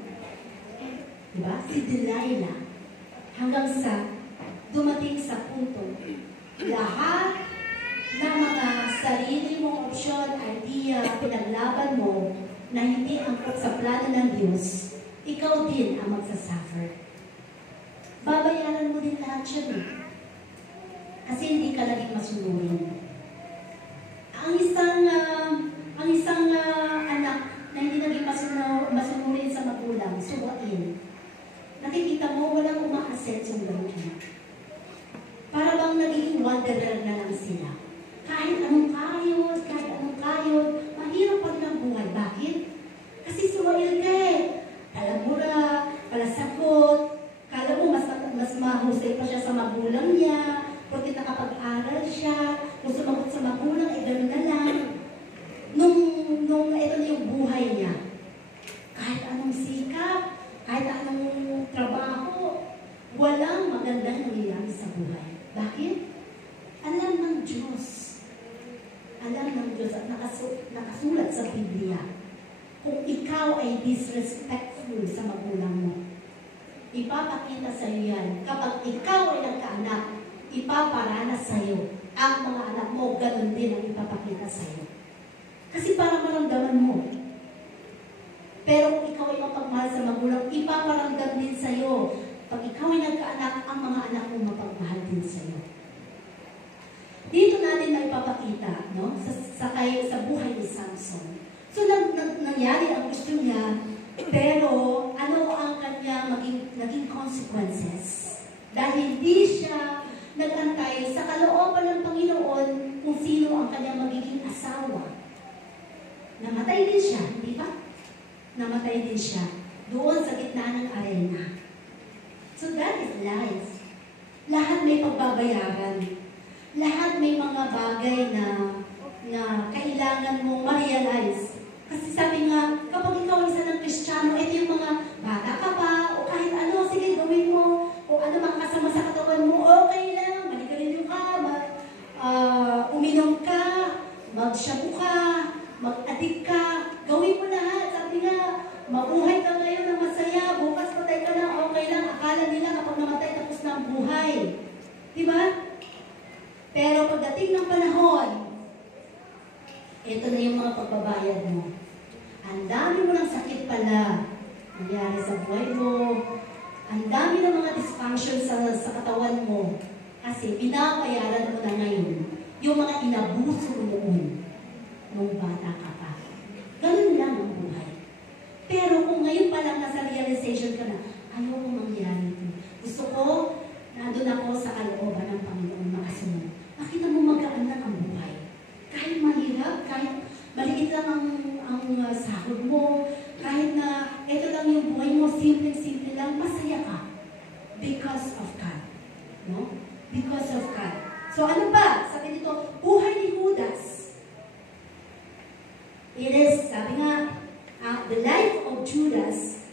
Diba? Si Delilah. Hanggang sa dumating sa punto, lahat ng mga sarili mong opsyon, idea, pinaglaban mo na hindi angkop sa plano ng Diyos, ikaw din ang magsasuffer. Babayaran mo din lahat yun. Kasi hindi ka laging masunurin. Ang isang anak na hindi naging masunurin sa magulang, suwain. Nakikita mo, walang umaaset yung loob. Para bang naging wanderer na lang sila. Kahit anong kayod, mahirap pa rin ang buhay. Bakit? Kasi suwail ka eh. Talamura, palasagot, kala mo mas mahusay pa siya sa magulang niya, porque nakapag-aral siya, kung sumagot sa magulang, gano'n na lang. Nung ito na yung buhay niya, kahit anong sikap, kahit anong trabaho, walang magandang nangyayari sa buhay. Bakit? Alam ng Diyos. Alam ng Diyos at nakasulat sa Biblia. Kung ikaw ay disrespectful sa magulang mo, ipapakita sa iyo yan. Kapag ikaw ay nagkaanak, ipaparanas sa iyo. Ang mga anak mo, ganun din ang ipapakita sa iyo. Kasi para maramdaman mo. Pero kung ikaw ay mapagmahal sa magulang, ipaparamdam din sa iyo. Pag ikaw ay nagkaanak, ang mga anak mo mapagmahal din sa iyo. Dito natin maipapakita, no? Sa buhay ni Samson. So, nangyari ang gusto niya, pero ano ang kanya naging consequences? Dahil hindi siya nagantay sa kalooban ng Panginoon kung sino ang kanyang magiging asawa. Namatay din siya, di ba? Namatay din siya doon sa gitna ng arena. So that is life. Lahat may pagbabayaran. Lahat may mga bagay na kailangan mong ma-realize. Kasi sabi nga, kapag ikaw isa ng Kristiyano, ito yung mga bata ka pa, o kahit ano, sige, gawin mo, o ano makakasama sa katawan mo, okay lang, maligarilyo ka, uminom ka, magshabu ka, mag-adik ka, gawin mo lahat. Sabi nga, mabuhay ka ngayon na masaya, bukas patay ka na, okay lang, akala nila kapag namatay tapos na ang buhay. Diba? Pero pagdating ng panahon, ito na yung mga pagbabayad mo. Ang dami mo ng sakit pala nangyari sa buhay mo. Ang dami ng mga dysfunction sa katawan mo. Kasi binabayaran mo na ngayon yung mga inabuso mo noon nung bata ka pa. Ganun lang ang buhay. Pero kung ngayon pa lang nasa realization ka na, ayaw mo mangyari ito. Gusto ko, nandun ako sa kalooban ng Panginoon makasunod. Makita mo magaan lang ang buhay. Kahit mahirap, kahit maliit lang ang sahod mo, kahit na ito lang yung buhay mo, simple-simple lang, masaya ka. Because of God. No? Because of God. So ano ba? Sabi dito, buhay ni Judas. It is, sabi nga, the life of Judas,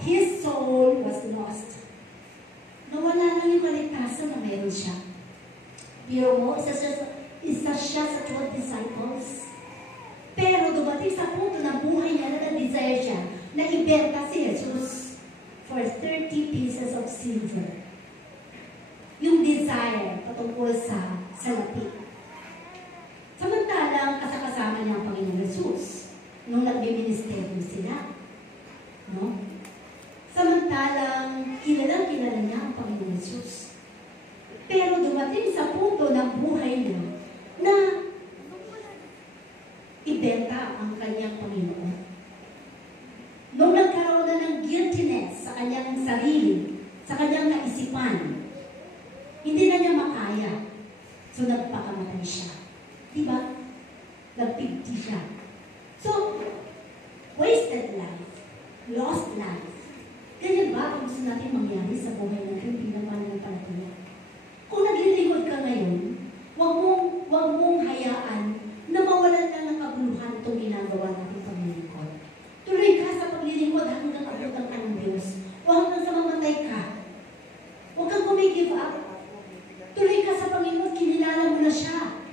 his soul was lost. Nawala lang yung kaligtasan na meron siya. Pero mo, isa siya sa 12 disciples. Pero dumating sa punto ng buhay niya na nag-desire siya na ibenta si Jesus for 30 pieces of silver. Yung desire patungkol sa lapi. Samantalang kasama niya ang Panginoong Jesus nung nagbiministeryo sila. No? Samantalang kilala niya ang Panginoong Jesus. Pero dumating sa punto ng buhay niya na ibenta ang kanyang Panginoon. Nung nagkaroon na ng guiltiness sa kanyang sarili, sa kanyang kaisipan, hindi na niya makaya. So nagpakamatay siya. Diba? Nagpigti siya. So, wasted life, lost life. Ganyan ba ang gusto natin mangyari sa buhay natin bilang pananampalataya? Kung naglilingkod ka ngayon, huwag mong hayaan na mawalan lang ng kabuluhan itong ginagawa natin paglilingkod. Tuloy ka sa paglilingkod hanggang abutan ka ng Diyos o hanggang sa mamatay ka. Huwag kang give up. Tuloy ka sa Panginoon, kinilala mo na siya.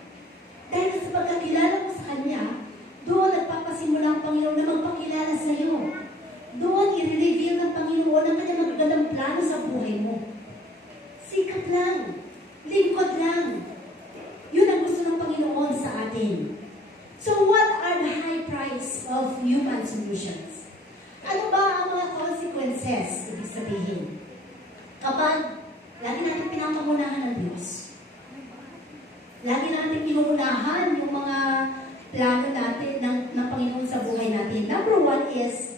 Dahil sa pagkakilala mo sa Kanya, doon nagpapasimula ang Panginoon na magpakilala sa iyo. Lingkod lang. Yun ang gusto ng Panginoon sa atin. So what are the high price of human solutions? Ano ba ang mga consequences, ibig sabihin? Kapag lagi natin pinapangunahan ng Diyos, lagi natin pinuunahan yung mga plano natin ng Panginoon sa buhay natin. Number one is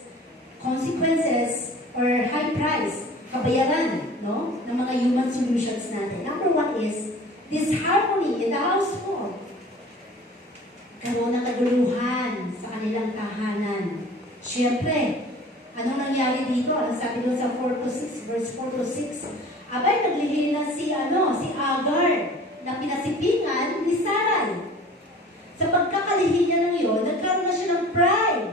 consequences or high price, kabayaran, no? Ng mga human solutions natin. Number one is disharmony in the household. Karoon ng kaguluhan sa kanilang tahanan. Siyempre, anong nangyari dito? Ang sabi doon sa 4 to 6, verse 4 to 6, abay, naglihili na si Agar, na pinasipingan ni Sarai. Sa pagkakalihin niya ng iyon, nagkaroon na siya ng pride.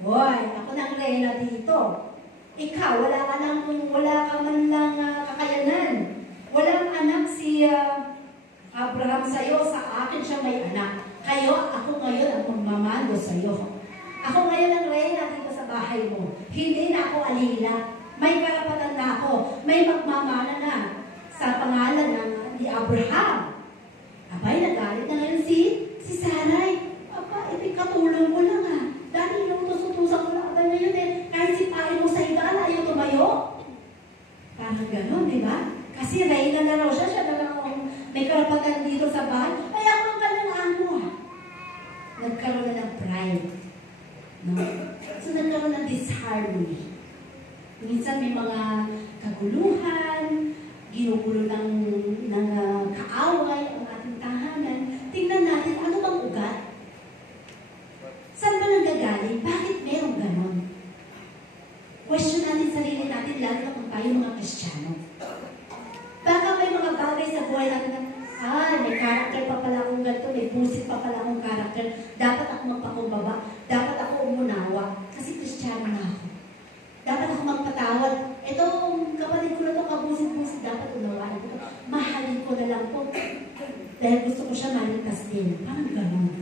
Hoy, ako nang reyna dito. Ikaw, wala ka man lang kakayanan. Walang anak si Abraham sa'yo, sa akin siya may anak. Ako ngayon ang magmamando sa'yo. Ako ngayon ang reyna dito sa bahay mo. Hindi na ako alila. May karapatan na ako. May magmamana na sa pangalan ni Abraham. Abay, nagalit na ngayon si Sarai. Aba, katulong mo lang ah. Dahil yung tusutusan ko lang. Abay ngayon kahit sipain mo sa higala, ayaw tumayo. Parang gano'n, di ba? Kasi reyna na raw siya. Siya na lang may karapatan dito sa bahay. Ay, ako ang kanyang amo ah. Nagkaroon na ng pride. No? So, nagkaroon ng disharmony. Minsan may mga kaguluhan, ginugulo ng kaaway ang ating tahanan. Tingnan natin, ano bang ugat? Saan ba nanggagaling? Bakit merong ganon? Question natin sarili natin, lalo na kung tayo mga Kristiyano. Baka may mga bagay sa buhay natin na, may karakter pa pala akong ganito, may pusit pa pala akong karakter, dapat ako magpakumbaba, dapat ako umunawa, kasi Kristiyano na ako. Dapat ako magpatawad. Ito, kapatid ko na ito, kabusit-busit, dapat unawain ko. Mahalin ko na lang po. Dahil gusto ko siya maligtas din. Parang gano'n.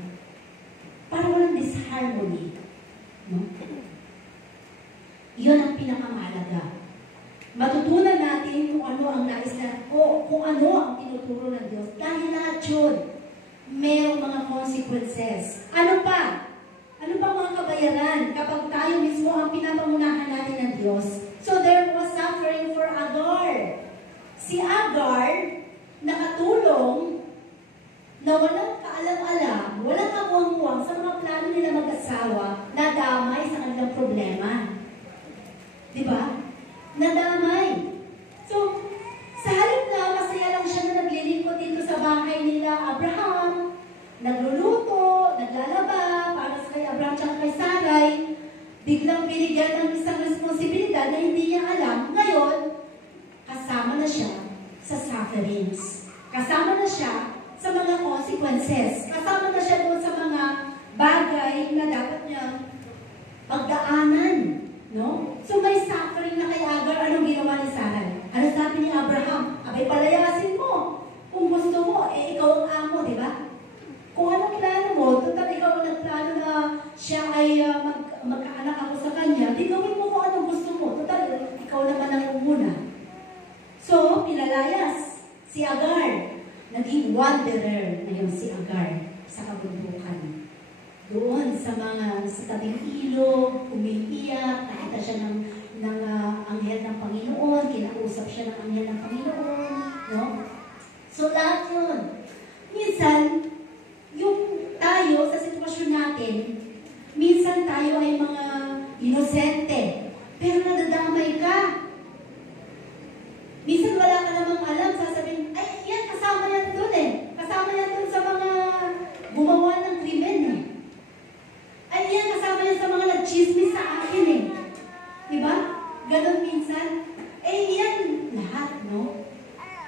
Parang walang disharmony. No? Iyon ang pinakamahalaga. Matutunan natin kung ano ang nais na, o kung ano ang tinuturo ng Diyos. Dahil lahat yun, mayroong mga consequences. Ano pa? Ano pa mga kabayaran kapag tayo mismo ang pinapangunahan natin ng Diyos? So there was suffering for Agar. Si Agar, nakatulong na walang kaalam-alam, walang kamuang-muang sa mga plano nila mag-asawa, nadamay sa kanilang problema. Diba? Nadamay. So, sa halip na masaya lang siya na naglilingkod dito sa bahay nila Abraham, nagluluto, naglalaba, para sa kay Abraham at kay Sarai, biglang binigyan ng isang responsibilidad na hindi niya alam. Ngayon, kasama na siya sa sufferings. Kasama na siya sa mga consequences. Kasama na siya doon sa mga bagay na dapat niyang pagdaanan. No? So may suffering na kay Agar. Anong ginawa ni Sarai? Ano sabi ni Abraham? Abay, palayasin mo. Kung gusto mo, ikaw ang amo, di ba? Kung anong plano mo, total ikaw ang nagplano na siya ay magkaanak ako sa kanya, di gawin mo kung anong gusto mo. Total, ikaw naman ang umuna. So, pinalayas si Agar. Naging wanderer ngayon si Agar sa kabundukan. Doon sa tabing ilog, umiiyak, nakita siya ng anghel ng Panginoon, kinausap siya ng anghel ng Panginoon, no? So, lahat yun. Minsan, yung tayo sa sitwasyon natin, minsan tayo ay mga inosente, pero nadadamay ka. Minsan wala ka namang alam, sasabihin, ay, yan, kasama yan doon eh. Kasama yan doon sa mga gumawa ng krimen eh. Ay, yan, kasama yan sa mga nag-chismis sa akin eh. Diba? Ganon minsan. Eh, yan, lahat, no?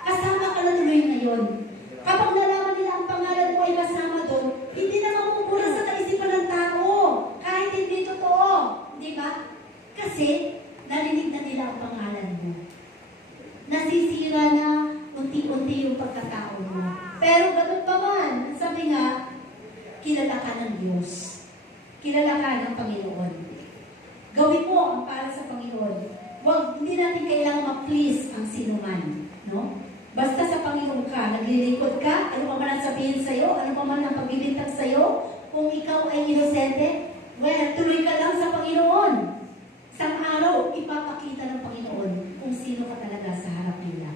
Kasama ka na tuloy ngayon. Kapag nalaman nila ang pangalan mo ay kasama doon, hindi na mamumura sa kaisipan ng tao. Kahit hindi totoo. Diba? Kasi, narinig na nila ang pangalan mo. Nasisira na unti-unti yung pagkatao mo. Pero ganun pa man, sabi nga, kilala ka ng Diyos. Kilala ka ng Panginoon. Gawin mo ang para sa Panginoon. Hindi natin kailangan ma-please ang sinuman. No? Basta sa Panginoon pa man ang pagbibintang sa'yo, kung ikaw ay inosente, well, tuloy ka lang sa Panginoon. Isang araw, ipapakita ng Panginoon kung sino ka talaga sa harap nila.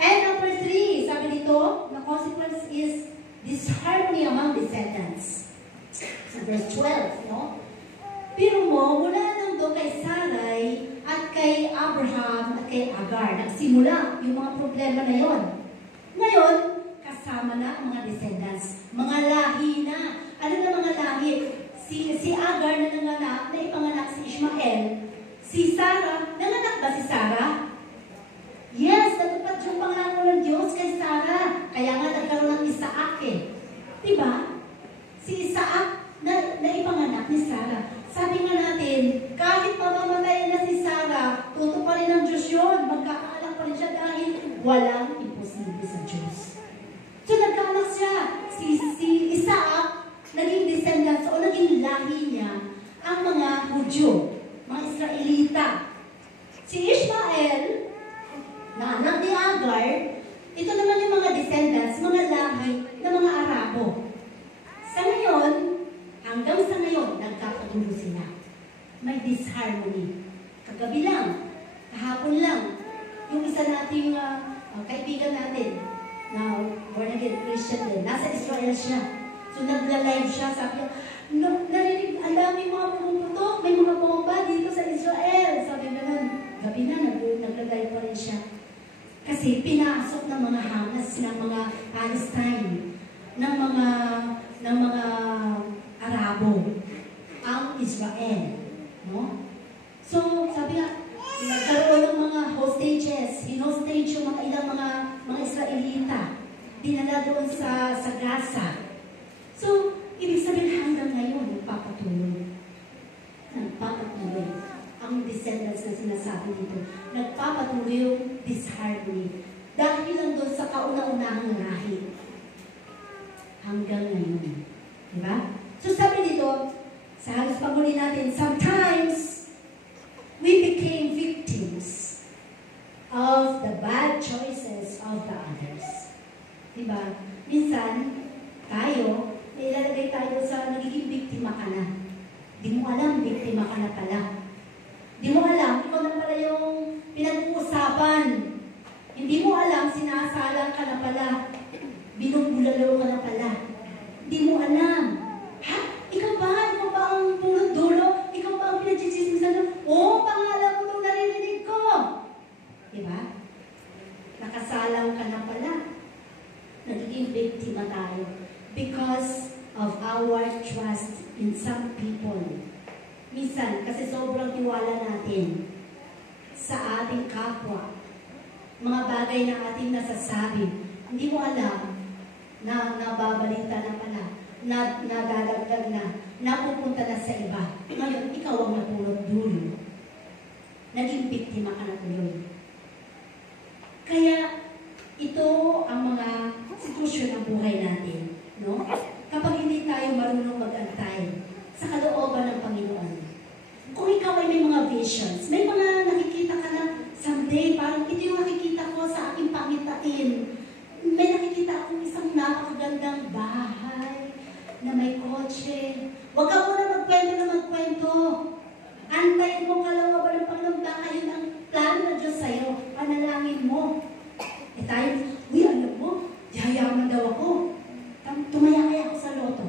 And number 3, sabi dito, the consequence is disharmony among descendants. Sa verse 12, no? Pero mo, mula nang doon kay Sarai at kay Abraham at kay Agar, nagsimula yung mga problema na yon. Ngayon, kasama na ang mga descendants, mga lahi na. Ano na mga lahi? Si Agar na nanganak, na ipanganak si Ishmael. Si Sarah, nanganak ba si Sarah? Yes, natupad yung pangako ng Diyos kay Sarah. Kaya nga nagkaroon ng Isaac eh. Diba? Si Isaac na ipanganak ni Sarah. Sabi nga natin, kahit mamamatay na si Sarah, tutuparin ng Diyos yun. Magkakaanak pa rin siya dahil walang imposible sa Diyos. So nagkaanak siya. Si Isaac, naging descendants o naging lahi niya ang mga Hudyo, mga Israelita. Si Ishmael, na anak ni Agar, ito naman yung mga descendants, mga lahi ng mga Arabo. Sa ngayon, hanggang sa ngayon, nagkakagulo sila. May disharmony. Kagabi lang, kahapon lang, yung isa nating kaibigan natin, na born again Christian din, nasa Israel siya. So nagla-live siya, sabi niya, no, narinig, ang dami mga pumuputok, may mga bomba dito sa Israel. Sabi niya nun, gabi na, nagla-live pa rin siya. Kasi pinasok ng mga Hamas, ng mga Palestine, ng mga Arabo, ang Israel. No? So, sabi nga, nagkaroon ng mga hostages, hinostage yung mga ilang mga Israelita, dinala doon sa Gaza. So, ibig sabihin hanggang ngayon, nagpapatuloy. Nagpapatuloy. Ang descendants na sinasabi dito, nagpapatuloy yung disharmony. Dahil lang doon sa kauna-unahang lahi. Hanggang ngayon. Diba? So sabi dito, sa halos pagmuli natin, sometimes we became victims of the bad choices of the others. Diba? Minsan, tayo, ilalagay tayo sa nagiging biktima ka na. Di mo alam, biktima ka na pala. Di mo alam, ikaw na pala yung pinag-uusapan. Hindi mo alam, sinasalang ka na pala. Binubulalo ka na pala. Hindi mo alam. Ha? Ikaw ba? Ikaw ba ang punot dulo? Ikaw ba ang pinag-chismisan? Oo, pangalan mo itong naririnig ko. Diba? Nakasalang ka na pala. Nagiging biktima tayo. Because of our trust in some people. Minsan, kasi sobrang tiwala natin sa ating kapwa. Mga bagay na ating nasasabi, hindi mo alam na nababalita na pala, na nadadagdag na, napupunta na sa iba. Ngayon, ikaw ang napulot dulo. Naging biktima ka na tuloy. Kaya, ito ang mga sitwasyon ng buhay natin. No? Kapag hindi tayo marunong mag-antay sa kalooban ng Panginoon. Kung ikaw ay may mga visions, may mga nakikita ka na someday, parang ito yung nakikita ko sa aking pangitain. May nakikita akong isang napakagandang bahay na may kotse. Huwag ka muna magkwento. Antayin mo kalooban ng Panginoon, baka yun ang plano ng Diyos sa'yo. Panalangin mo. Eh tayo, alam mo, yayaman daw ako. Tumaya-kaya ako sa loto.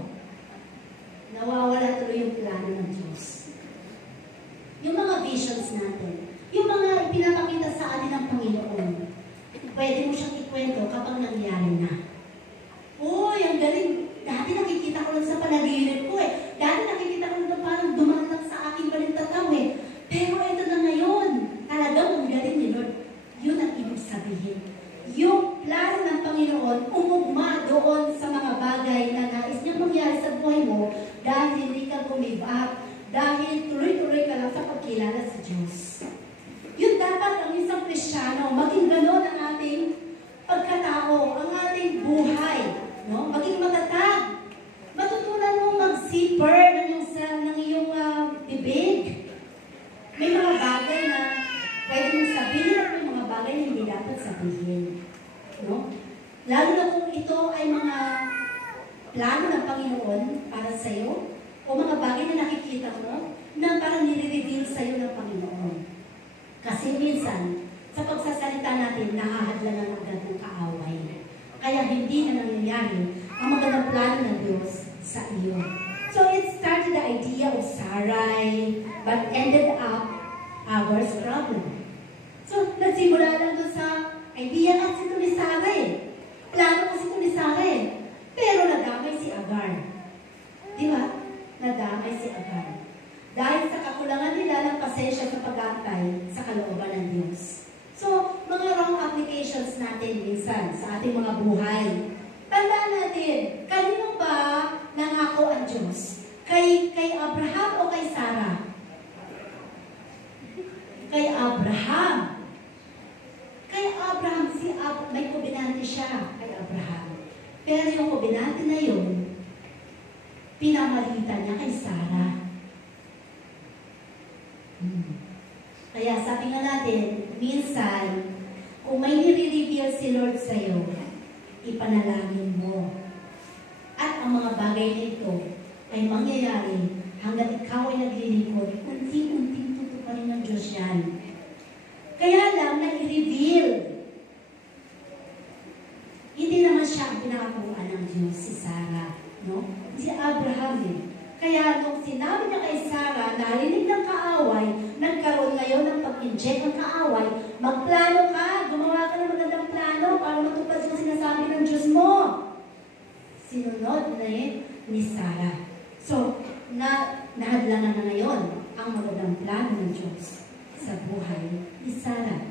Nawawala tuloy yung plano ng Diyos. Yung mga visions natin, yung mga ipinapakita sa atin ng Panginoon, pwede mo siyang ikwento kapag nangyari na. Uy, ang galing. Dati nakikita ko lang sa panaginip ko eh. Dati nakikita ko lang parang dumaan lang sa aking balintataw eh. Pero ito na ngayon. Talagang ang galing ni Lord. Yun ang ibig sabihin. Yung plano ng Panginoon, umugma doon sa mga bagay na nais niyang mangyari sa buhay mo dahil hindi ka give up, dahil tuloy-tuloy ka lang sa pagkilala sa Diyos. Yun dapat ang isang Kristiyano, maging gano'n ang ating pagkatao, ang ating buhay, no? Maging matatag. Matutunan mong mag-zipper ng iyong bibig. May mga bagay na pwede mong sabihin at may mga bagay na hindi dapat sabihin. No? Lalo na kung ito ay mga plano ng Panginoon para sa iyo? O mga bagay na nakikita mo na parang nire-reveal sa iyo ng Panginoon? Kasi minsan, sa pagsasalita natin, nahahadlangan agad ng kaaway. Kaya hindi na nangyayari ang magandang plano ng Diyos sa iyo. So it started the idea of Sarai, but ended up Hagar's problem. So nagsimula lang doon sa idea kasi ito ni Sarai. Plano kasi ito ni Sarai. Pero nadamay si Hagar. Di ba? Nadamay si Hagar. Dahil sa kakulangan nila ng pasensya sa pag-aantay sa kalooban ng Diyos. So, mga wrong applications natin minsan sa ating mga buhay. Tandaan natin, kanino ba nangako ang Diyos? Kay Abraham o kay Sarah? Kay Abraham. Kay Abraham, may kobenante siya kay Abraham. Pero yung kobenante na yun, pinamalitan niya kay Sarah. Kaya sabi nga natin, minsan, kung may nire-reveal si Lord sa'yo, ipanalangin mo. At ang mga bagay na ito ay mangyayari hanggang ikaw ay naglilingkod, unti-unting tutuparin ng Diyos yan. Kaya lang na i-reveal. Hindi naman siya ang pinakakuhaan ng Diyos, si Sarah. No? Si Abraham eh. Kaya nung sinabi niya kay Sarah, narinig ng kaaway, nagkaroon ngayon ng pag-inject ng kaaway, magplano ka, gumawa ka ng magandang plano para matupad yung sinasabi ng Diyos mo. Sinunod na ni Sarah. So, nahadlangan na ngayon ang magandang plano ng Diyos sa buhay ni Sarah.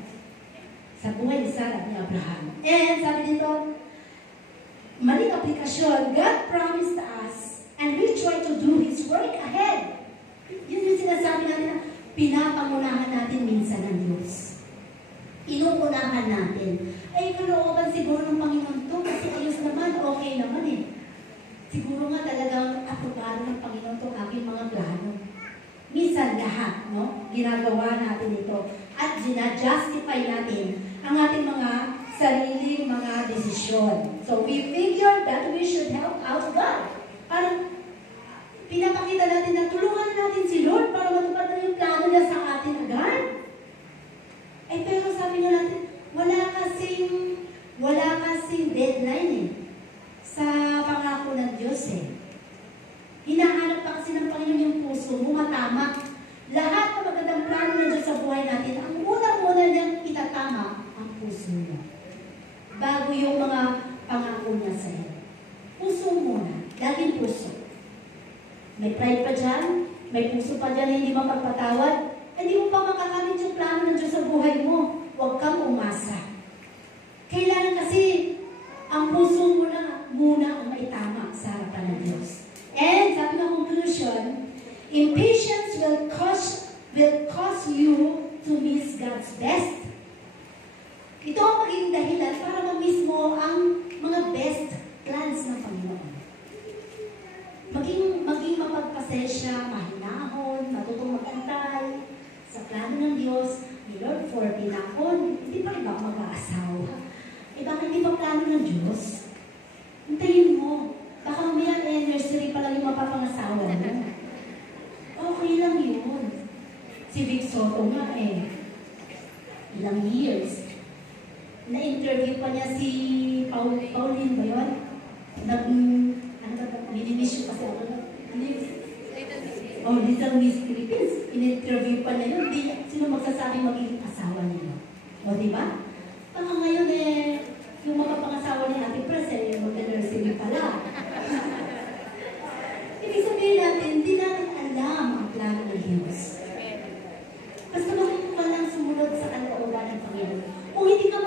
Sa buhay ni Sarah at ni Abraham. And sabi dito, maling aplikasyon, God promised us and we try to do His work ahead. Yun yung sinasabi natin na pinapangunahan natin minsan ng Diyos. Inuunahan natin. Ay, kalooban siguro ng Panginoon to kasi ayos naman, okay naman eh. Siguro nga talagang aprobado ng Panginoon itong aking mga plano. Minsan lahat, no? Ginagawa natin ito. At ginajustify natin ang ating mga sariling mga desisyon. So, we figure that we should help out God. Parang pinapakita natin na tulungan natin si Lord para matupad na yung plano niya sa atin agad. Eh, pero sabi nga natin, wala kasing deadline eh. Sa pangako ng Diyos eh. Hinahanap pa kasi ng Panginoon yung puso mo, matama. Lahat ng magandang plano ng Diyos sa buhay natin, ang unang-una niyang itatama ang puso mo. Bago yung mga pangako niya sa iyo. Puso muna. Laging puso. May pride pa dyan, may puso pa dyan na hindi mapagpatawad, hindi mo pa makakamit yung plano ng Diyos sa buhay mo. Huwag kang umasa. Kailangan kasi ang puso mo na muna ang maitama sa harapan ng Diyos. And sabi ng conclusion, impatience will cause you to miss God's best. Ito ang magiging dahilan para ma-miss mo ang mga best plans ng Panginoon. Maging mapagpasensya, mahinahon, matutong magantay sa plano ng Diyos ni Lord for pinakon. Hindi pa rin ba mag-aasawa? Eh baka hindi pa plano ng Diyos? Hintayin mo. Baka may anniversary pa lang yung mapapangasawa mo. Okay lang yun. Si Vic Soto nga eh. Ilang years. Na-interview pa niya si Pauline ba yun? Minimiss yung kasi ako na. Little Miss Philippines. In-interview pa niya yun. Sino magsasabing magiging asawa niya? O, di ba? Baka ngayon yung mapapangasawa ni Ate Pres, mag-nursery pala. Ibig sabihin natin, hindi natin alam ang plano ng Diyos. Basta ka lang sumunod sa kalooban ng Panginoon. Kung hindi ka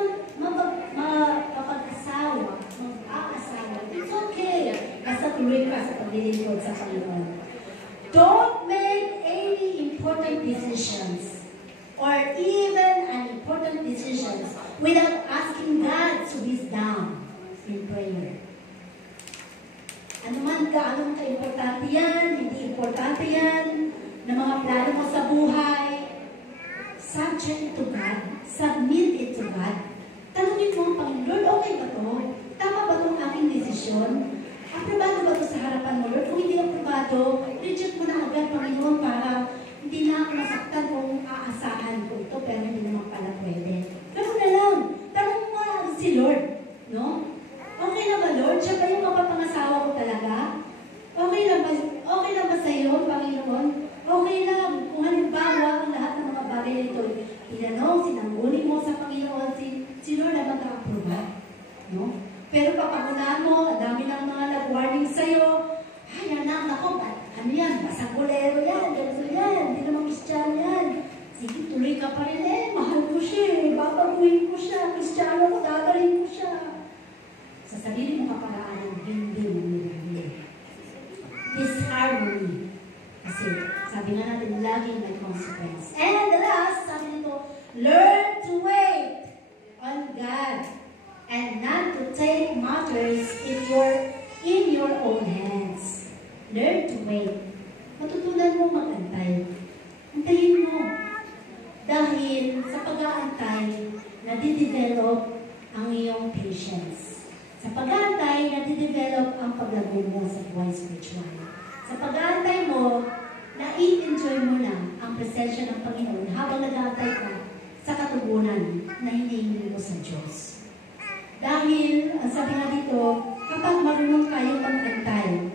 mapag-asawa, mag-aasawa, it's okay. Basta tuloy ka sa paglilingkod sa Panginoon. Don't make any important decisions or even unimportant decisions without asking God to be down in prayer. Ano man gaano ka-importante yan, hindi importante yan, na mga plano mo sa buhay, subject to God, submit it to God. Tanungin mo ang Panginoon, Lord, okay ba ito? Tama ba itong aking desisyon? Aprobado ba sino na mag-a-approve? No? Pero papagunahan mo, ang dami ng mga nag-warning sa'yo, ay, anak, ako, ano yan, basagulero yan, ganito yan, hindi naman Kristiyano yan. Sige, tuloy ka pa rin, mahal ko siya, babaguhin ko siya, Kristiyano ko, dadalhin ko siya. Sa sarili mo kaparaan, hindi mo nilagay. Disharmony. Kasi, sabi nga natin, laging may consequence. And the last, sabi nito, learn to wait on God and not to take matters in your own hands. Learn to wait. Matutunan mo mag-antay. Antayin mo. Dahil sa pag-aantay, nadidevelop ang iyong patience. Sa pag-aantay, nadidevelop ang paglago mo sa buhay spiritual. Sa pag-aantay mo, na-enjoy mo na ang presensya ng Panginoon habang nag-aantay ka sa katugunan na hinihingi mo sa Diyos. Dahil, ang sabi nga dito, kapag marunong kayo mag-antay,